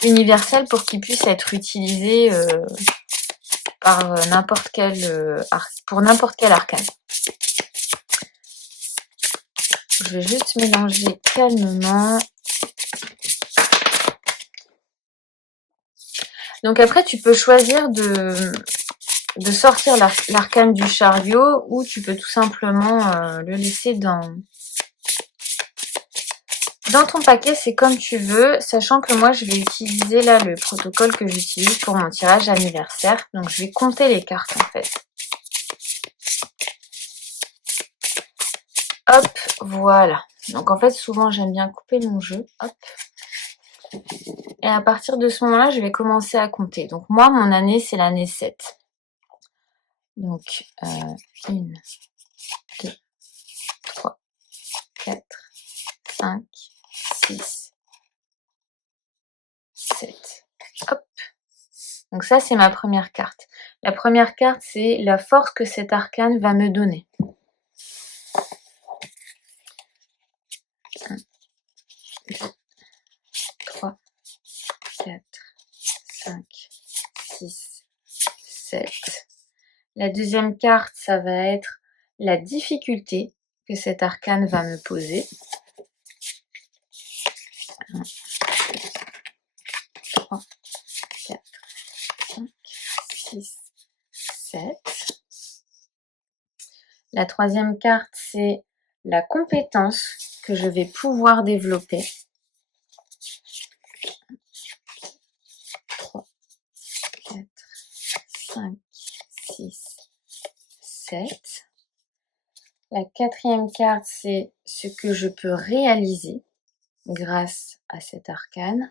universel pour qu'il puisse être utilisé, par, n'importe quel, pour n'importe quel arcane. Je vais juste mélanger calmement. Donc après tu peux choisir de sortir l'arcane du chariot ou tu peux tout simplement, le laisser dans ton paquet, c'est comme tu veux, sachant que moi je vais utiliser là le protocole que j'utilise pour mon tirage anniversaire. Donc je vais compter les cartes en fait. Hop, voilà. Donc en fait souvent j'aime bien couper mon jeu. Hop. Et à partir de ce moment-là, je vais commencer à compter. Donc moi, mon année, c'est l'année 7. Donc 1, 2, 3, 4, 5, 6, 7. Hop. Donc ça, c'est ma première carte. La première carte, c'est la force que cet arcane va me donner. 1, 2, 3, 4, 5, 6, 7. La deuxième carte, ça va être la difficulté que cet arcane va me poser. 1, 2, 3, 4, 5, 6, 7. La troisième carte, c'est la compétence que je vais pouvoir développer. 3, 4, 5, 6, 7. La quatrième carte, c'est ce que je peux réaliser grâce à cet arcane.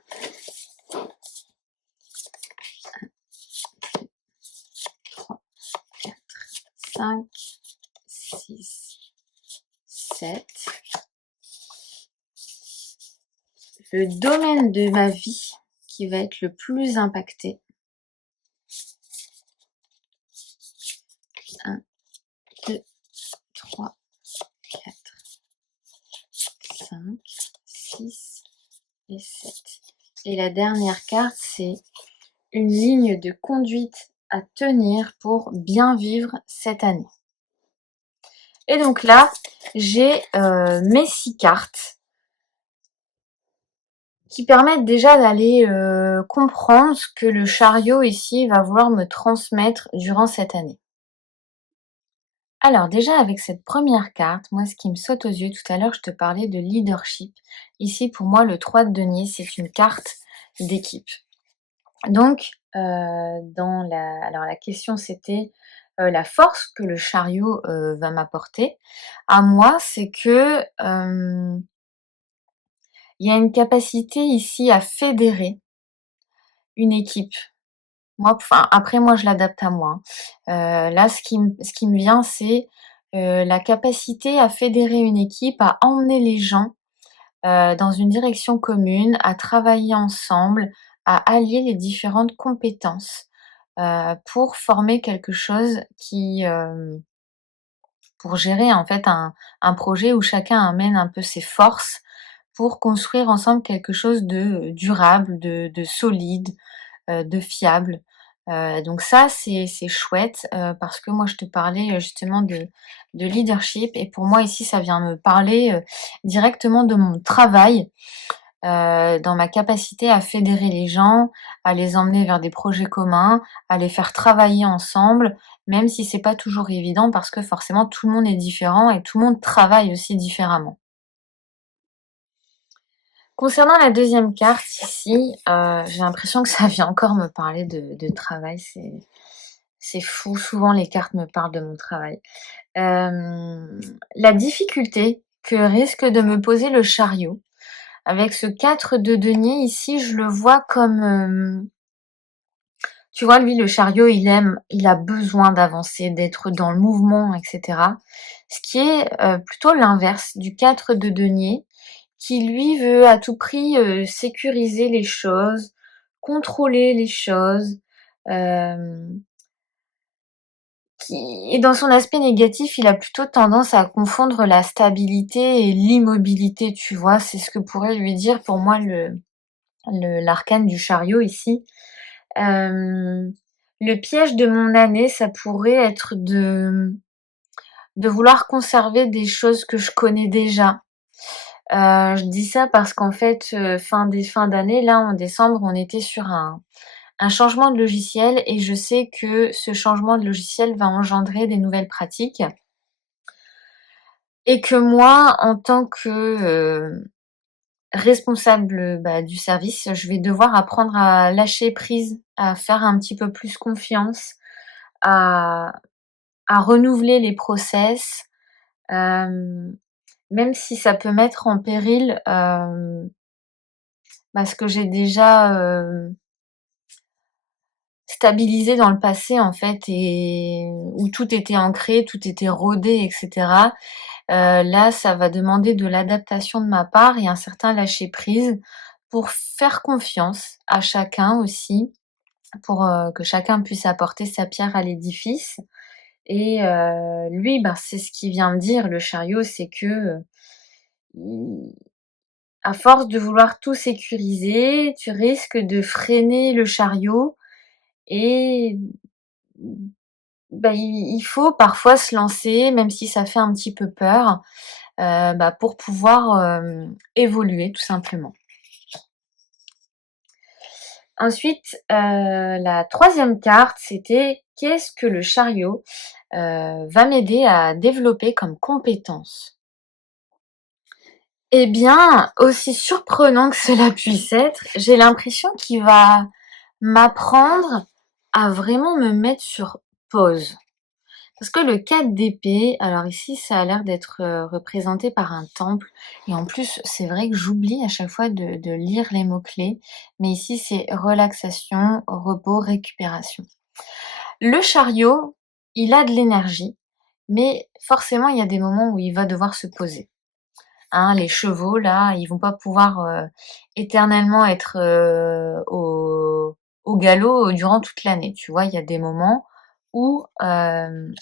1, 2, 3, 4, 5, 6, 7. Le domaine de ma vie qui va être le plus impacté. 1, 2, 3, 4, 5, 6 et 7. Et la dernière carte, c'est une ligne de conduite à tenir pour bien vivre cette année. Et donc là, j'ai mes 6 cartes qui permettent déjà d'aller comprendre ce que le chariot ici va vouloir me transmettre durant cette année. Alors déjà avec cette première carte, moi ce qui me saute aux yeux, tout à l'heure je te parlais de leadership. Ici pour moi le 3 de denier c'est une carte d'équipe. Donc alors la question c'était la force que le chariot va m'apporter. À moi c'est que Il y a une capacité ici à fédérer une équipe. Moi, enfin, après moi je l'adapte à moi, hein. Là ce qui me vient c'est, la capacité à fédérer une équipe, à emmener les gens, dans une direction commune, à travailler ensemble, à allier les différentes compétences, pour former quelque chose qui, pour gérer en fait un projet où chacun amène un peu ses forces pour construire ensemble quelque chose de durable, de solide, de fiable. Donc ça c'est chouette, parce que moi je te parlais, justement de leadership et pour moi ici ça vient me parler, directement de mon travail, dans ma capacité à fédérer les gens, à les emmener vers des projets communs, à les faire travailler ensemble, même si c'est pas toujours évident parce que forcément tout le monde est différent et tout le monde travaille aussi différemment. Concernant la deuxième carte ici, j'ai l'impression que ça vient encore me parler de travail, c'est fou, souvent les cartes me parlent de mon travail. La difficulté que risque de me poser le chariot, avec ce 4 de denier ici, je le vois comme, tu vois, lui, le chariot, il a besoin d'avancer, d'être dans le mouvement, et cetera. Ce qui est, plutôt l'inverse du 4 de denier, qui lui veut à tout prix, sécuriser les choses, contrôler les choses, hem, qui et dans son aspect négatif, il a plutôt tendance à confondre la stabilité et l'immobilité, tu vois? C'est ce que pourrait lui dire pour moi l'arcane du chariot ici. Hem, le piège de mon année, ça pourrait être de vouloir conserver des choses que je connais déjà. Je dis ça parce qu'en fait, fin d'année, là, en décembre, on était sur un changement de logiciel et je sais que ce changement de logiciel va engendrer des nouvelles pratiques et que moi, en tant que, responsable, bah, du service, je vais devoir apprendre à lâcher prise, à faire un petit peu plus confiance, à renouveler les process, hem, même si ça peut mettre en péril, bah, ce que j'ai déjà, stabilisé dans le passé en fait et où tout était ancré, tout était rodé et cetera. Là, ça va demander de l'adaptation de ma part et un certain lâcher prise pour faire confiance à chacun aussi, pour, que chacun puisse apporter sa pierre à l'édifice et lui, bah, c'est ce qu'il vient me dire le chariot, c'est que, il à force de vouloir tout sécuriser, tu risques de freiner le chariot et bah, il faut parfois se lancer, même si ça fait un petit peu peur, bah, pour pouvoir, évoluer tout simplement. Ensuite, la troisième carte, c'était: «Qu'est-ce que le chariot, va m'aider à développer comme compétence?» Eh bien, aussi surprenant que cela puisse être, j'ai l'impression qu'il va m'apprendre à vraiment me mettre sur pause. Parce que le 4 d'épée, alors ici, ça a l'air d'être, représenté par un temple et en plus, c'est vrai que j'oublie à chaque fois de lire les mots-clés, mais ici, c'est relaxation, repos, récupération. Le chariot, il a de l'énergie, mais forcément, il y a des moments où il va devoir se poser. Hein, les chevaux là, ils vont pas pouvoir, éternellement être, au galop durant toute l'année, tu vois? Il y a des moments où, on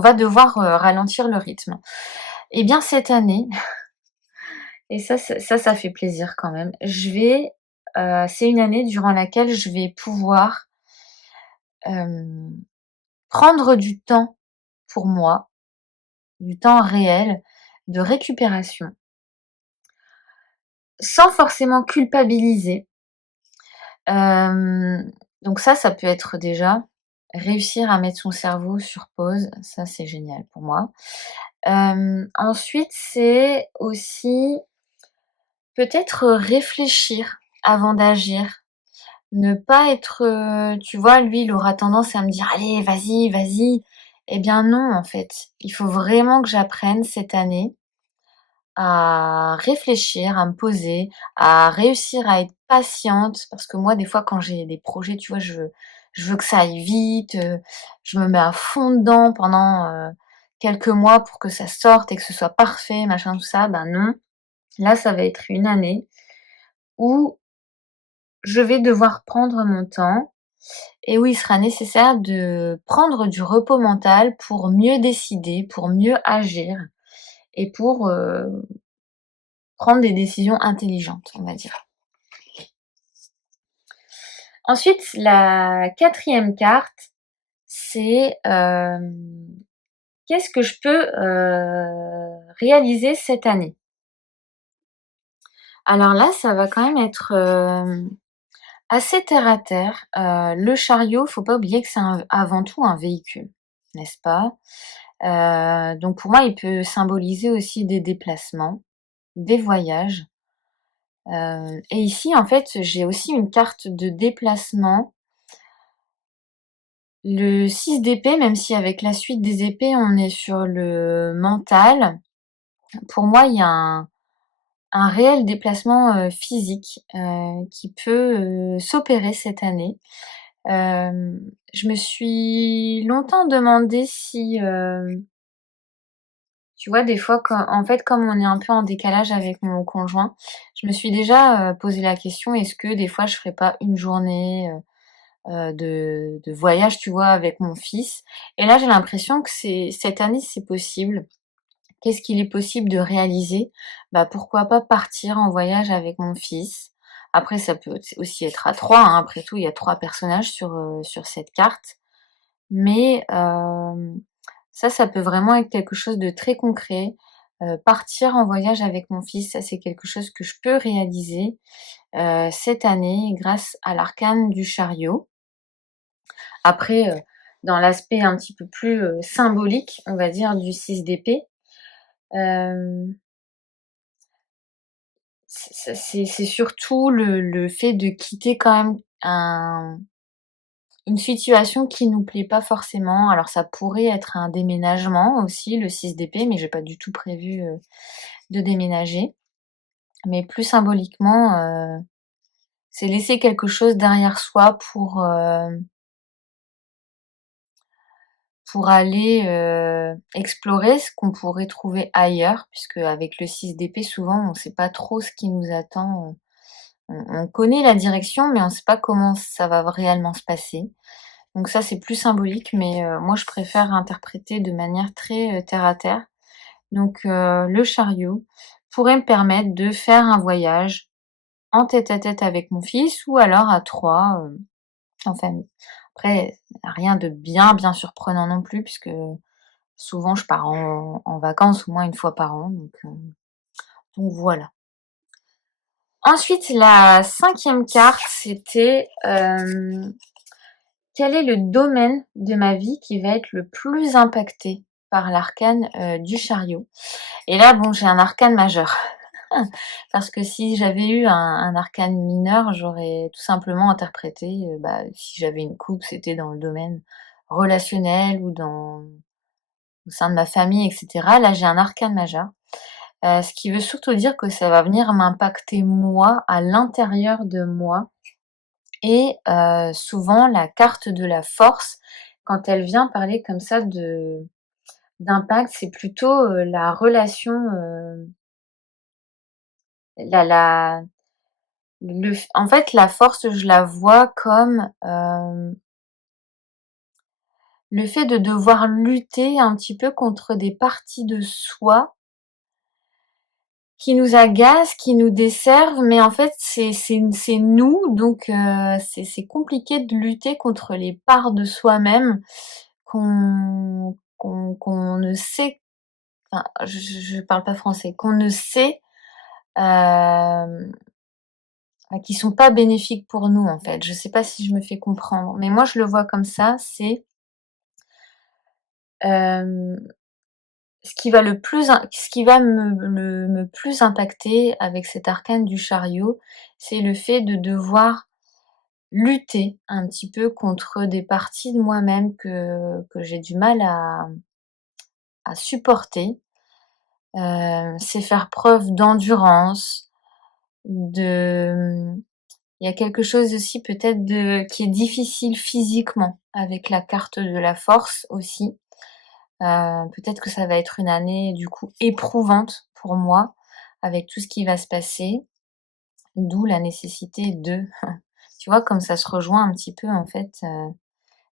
va devoir, ralentir le rythme. Et bien cette année et ça fait plaisir quand même, c'est une année durant laquelle je vais pouvoir, hem, prendre du temps pour moi, du temps réel de récupération, sans forcément culpabiliser. Donc ça peut être déjà réussir à mettre son cerveau sur pause, ça c'est génial pour moi. Ensuite, c'est aussi peut-être, réfléchir avant d'agir. Ne pas être, tu vois, lui, il aura tendance à me dire: «Allez, vas-y, vas-y». Eh bien non, en fait. Il faut vraiment que j'apprenne cette année à réfléchir, à me poser, à réussir à être patiente. Parce que moi, des fois, quand j'ai des projets, tu vois, je veux que ça aille vite, je me mets à fond dedans pendant, quelques mois pour que ça sorte et que ce soit parfait, machin, tout ça. Ben non, là, ça va être une année où je vais devoir prendre mon temps et où il sera nécessaire de prendre du repos mental pour mieux décider, pour mieux agir et pour, prendre des décisions intelligentes, on va dire. Ensuite, la quatrième carte, c'est, qu'est-ce que je peux, réaliser cette année? Alors là, ça va quand même être, assez terre à terre. Le chariot, faut pas oublier que c'est avant tout un véhicule, n'est-ce pas? Donc pour moi, il peut symboliser aussi des déplacements, des voyages. Et ici, en fait, j'ai aussi une carte de déplacement. Le 6 d'épée, même si avec la suite des épées, on est sur le mental, pour moi, il y a un réel déplacement, physique, qui peut, s'opérer cette année. Je me suis longtemps demandé si, tu vois, des fois, quand en fait, comme on est un peu en décalage avec mon conjoint, je me suis déjà, posé la question: «Est-ce que des fois je ferais pas une journée, de voyage, tu vois, avec mon fils?» Et là, j'ai l'impression que c'est cette année, c'est possible. Qu'est-ce qu'il est possible de réaliser? Bah, pourquoi pas partir en voyage avec mon fils. Après, ça peut aussi être à 3, hein, après tout, il y a 3 personnages sur cette carte. Mais ça peut vraiment être quelque chose de très concret. Partir en voyage avec mon fils, ça, c'est quelque chose que je peux réaliser, cette année grâce à l'arcane du chariot. Après, dans l'aspect un petit peu plus, symbolique, on va dire, du 6 d'épée, hem, c'est surtout le fait de quitter quand même une situation qui nous plaît pas forcément. Alors ça pourrait être un déménagement aussi, le 6 d'épée, mais j'ai pas du tout prévu, de déménager. Mais plus symboliquement, c'est laisser quelque chose derrière soi pour aller, explorer ce qu'on pourrait trouver ailleurs, puisque avec le 6 d'épée, souvent, on sait pas trop ce qui nous attend, on connaît la direction, mais on sait pas comment ça va réellement se passer. Donc ça, c'est plus symbolique, mais moi, je préfère interpréter de manière très, terre à terre. Donc le chariot pourrait me permettre de faire un voyage en tête-à-tête avec mon fils ou alors à 3, en famille. Après, rien de bien surprenant non plus puisque souvent je pars en vacances au moins une fois par an, donc voilà. Ensuite, la cinquième carte, c'était, quel est le domaine de ma vie qui va être le plus impacté par l'arcane, du chariot? Et là, bon, j'ai un arcane majeur. Parce que si j'avais eu un arcane mineur, j'aurais tout simplement interprété, bah, si j'avais une coupe, c'était dans le domaine relationnel ou au sein de ma famille et cetera. Là, j'ai un arcane majeur, ce qui veut surtout dire que ça va venir m'impacter moi, à l'intérieur de moi et souvent la carte de la force, quand elle vient parler comme ça de d'impact, c'est plutôt, la relation, la en fait, la force, je la vois comme, le fait de devoir lutter un petit peu contre des parties de soi qui nous agacent, qui nous desservent, mais en fait, c'est nous, donc c'est compliqué de lutter contre les parts de soi-même qu'on ne sait, enfin, je parle pas français, qu'on ne sait, hem, qui sont pas bénéfiques pour nous, en fait. Je sais pas si je me fais comprendre, mais moi je le vois comme ça, c'est, hem, ce qui va me plus impacter avec cet arcane du chariot, c'est le fait de devoir lutter un petit peu contre des parties de moi-même que j'ai du mal à supporter. c'est faire preuve d'endurance, de il y a quelque chose aussi peut-être qui est difficile physiquement avec la carte de la force aussi. Peut-être que ça va être une année du coup éprouvante pour moi avec tout ce qui va se passer, d'où la nécessité de tu vois comme ça se rejoint un petit peu en fait,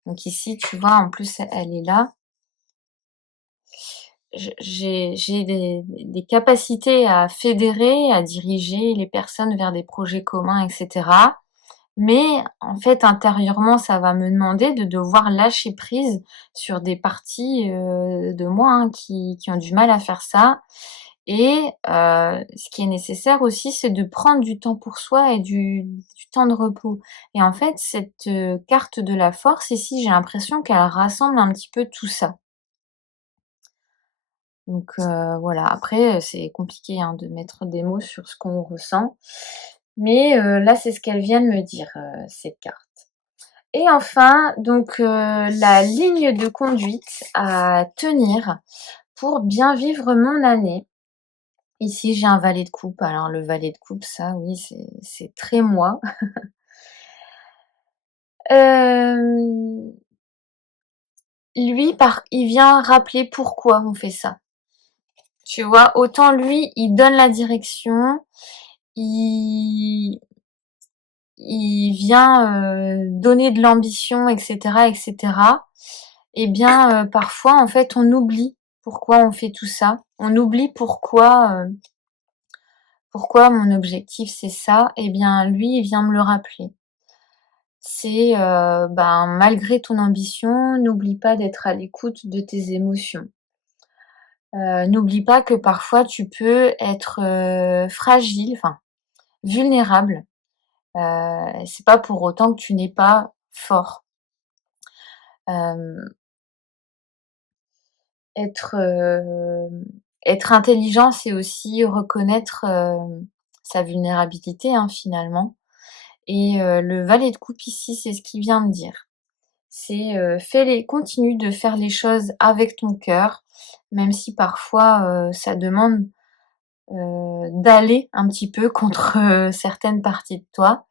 donc ici tu vois en plus elle est là. J'ai des capacités à fédérer, à diriger les personnes vers des projets communs et cetera. Mais en fait, intérieurement, ça va me demander de devoir lâcher prise sur des parties, de moi, hein, qui ont du mal à faire ça et ce qui est nécessaire aussi, c'est de prendre du temps pour soi et du temps de repos et en fait, cette, carte de la force ici, j'ai l'impression qu'elle rassemble un petit peu tout ça. Donc voilà, après, c'est compliqué, hein, de mettre des mots sur ce qu'on ressent, mais là, c'est ce qu'elle vient de me dire, cette carte. Et enfin, donc la ligne de conduite à tenir pour bien vivre mon année. Ici, j'ai un valet de coupe. Alors le valet de coupe, ça oui, c'est très moi. Hem, il vient rappeler pourquoi on fait ça. Tu vois? Autant lui, il donne la direction, il il vient, donner de l'ambition et cetera et cetera. Eh bien, parfois, en fait, on oublie pourquoi on fait tout ça. On oublie pourquoi mon objectif, c'est ça. Eh bien, lui, il vient me le rappeler. C'est, ben, malgré ton ambition, n'oublie pas d'être à l'écoute de tes émotions. N'oublie pas que parfois tu peux être, fragile, enfin, vulnérable. C'est pas pour autant que tu n'es pas fort. Hem, être, être intelligent, c'est aussi reconnaître, sa vulnérabilité, hein, finalement et le valet de coupe ici, c'est ce qu'il vient me dire. C'est, continue de faire les choses avec ton cœur, même si parfois, ça demande, d'aller un petit peu contre, certaines parties de toi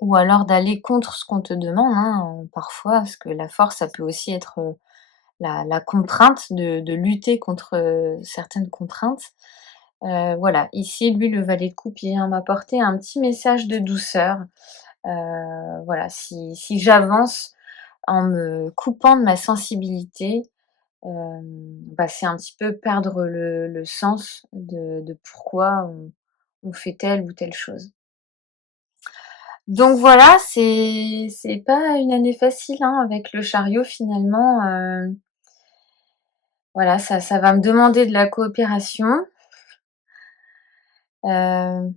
ou alors d'aller contre ce qu'on te demande, hein, parfois, parce que la force, ça peut aussi être, la contrainte de lutter contre, certaines contraintes. Voilà, ici, lui, le valet de coupe, il vient m'apporter un petit message de douceur. Voilà, si j'avance en me coupant de ma sensibilité, bah, c'est un petit peu perdre le sens de pourquoi on fait telle ou telle chose. Donc voilà, c'est pas une année facile, hein, avec le chariot finalement, voilà, ça va me demander de la coopération, heu,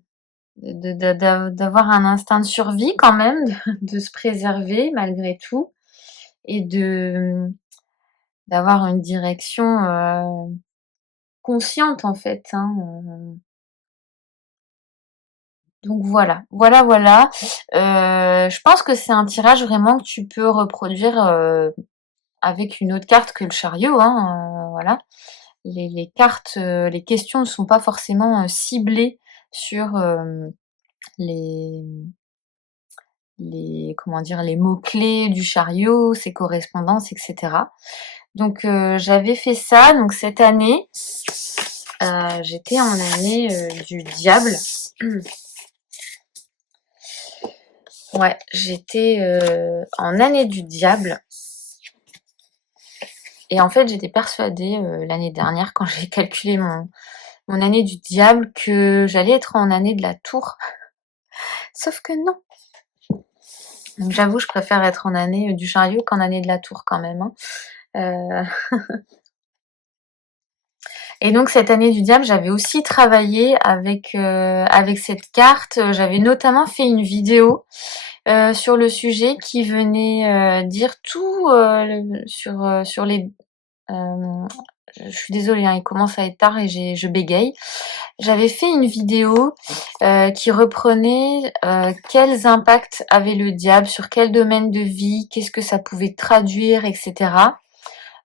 d'avoir un instinct de survie quand même, de se préserver malgré tout et d'avoir une direction, consciente en fait, hein, donc voilà. Voilà, voilà. Je pense que c'est un tirage vraiment que tu peux reproduire, avec une autre carte que le chariot, hein, voilà. Les cartes, les questions ne sont pas forcément, ciblées sur, les comment dire? Les mots-clés du chariot, ses correspondances et cetera. Donc j'avais fait ça, donc cette année, j'étais en année, du diable. Ouais, j'étais, en année du diable et en fait, j'étais persuadée, l'année dernière quand j'ai calculé mon année du diable que j'allais être en année de la tour. Sauf que non. Donc j'avoue, je préfère être en année, du chariot qu'en année de la tour quand même, hein. Heu et donc cette année du diable, j'avais aussi travaillé avec cette carte. J'avais notamment fait une vidéo, sur le sujet qui venait, dire tout, sur les hem, je suis désolée, hein, il commence à être tard et je bégaye. J'avais fait une vidéo, qui reprenait, quels impacts avait le diable, sur quel domaine de vie, qu'est-ce que ça pouvait traduire et cetera.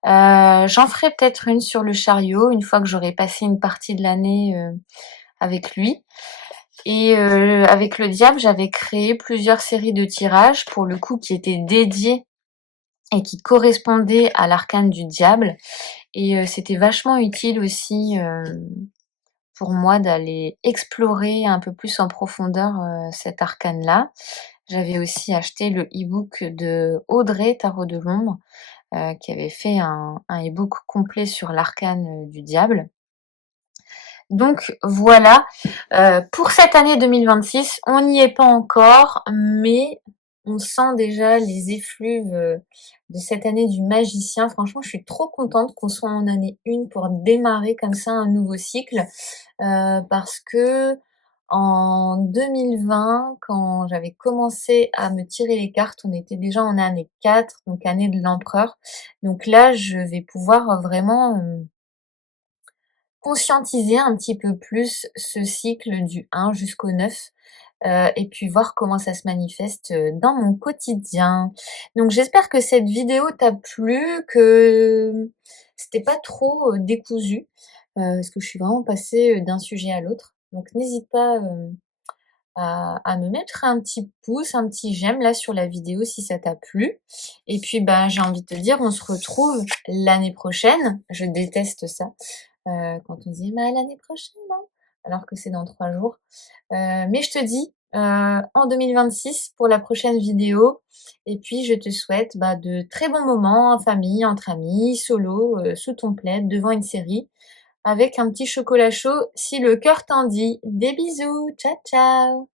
J'en ferai peut-être une sur le chariot, une fois que j'aurai passé une partie de l'année, avec lui. Et avec le diable, j'avais créé plusieurs séries de tirages, pour le coup, qui étaient dédiées et qui correspondaient à l'arcane du diable. Et c'était vachement utile aussi, pour moi d'aller explorer un peu plus en profondeur, cet arcane-là. J'avais aussi acheté le e-book de Audrey Tarot de l'ombre, qui avait fait un e-book complet sur l'arcane, du diable. Donc voilà, pour cette année 2026, on n'y est pas encore, mais on sent déjà les effluves, de cette année du magicien. Franchement, je suis trop contente qu'on soit en année 1 pour démarrer comme ça un nouveau cycle, parce qu'en 2020, quand j'avais commencé à me tirer les cartes, on était déjà en année 4, donc année de l'empereur. Donc là, je vais pouvoir vraiment, conscientiser un petit peu plus ce cycle du 1 jusqu'au 9, et puis voir comment ça se manifeste, dans mon quotidien. Donc j'espère que cette vidéo t'a plu, que c'était pas trop, décousu, parce que je suis vraiment passée, d'un sujet à l'autre. Donc n'hésite pas, à me mettre un petit pouce, un petit j'aime là sur la vidéo si ça t'a plu. Et puis, ben, j'ai envie de te dire, on se retrouve l'année prochaine. Je déteste ça, quand on se dit: «Bah, l'année prochaine, hein», alors que c'est dans 3 jours. Mais je te dis, en 2026 pour la prochaine vidéo. Et puis je te souhaite, bah, de très bons moments en famille, entre amis, solo, sous ton plaid, devant une série, avec un petit chocolat chaud si le cœur t'en dit. Des bisous, ciao ciao!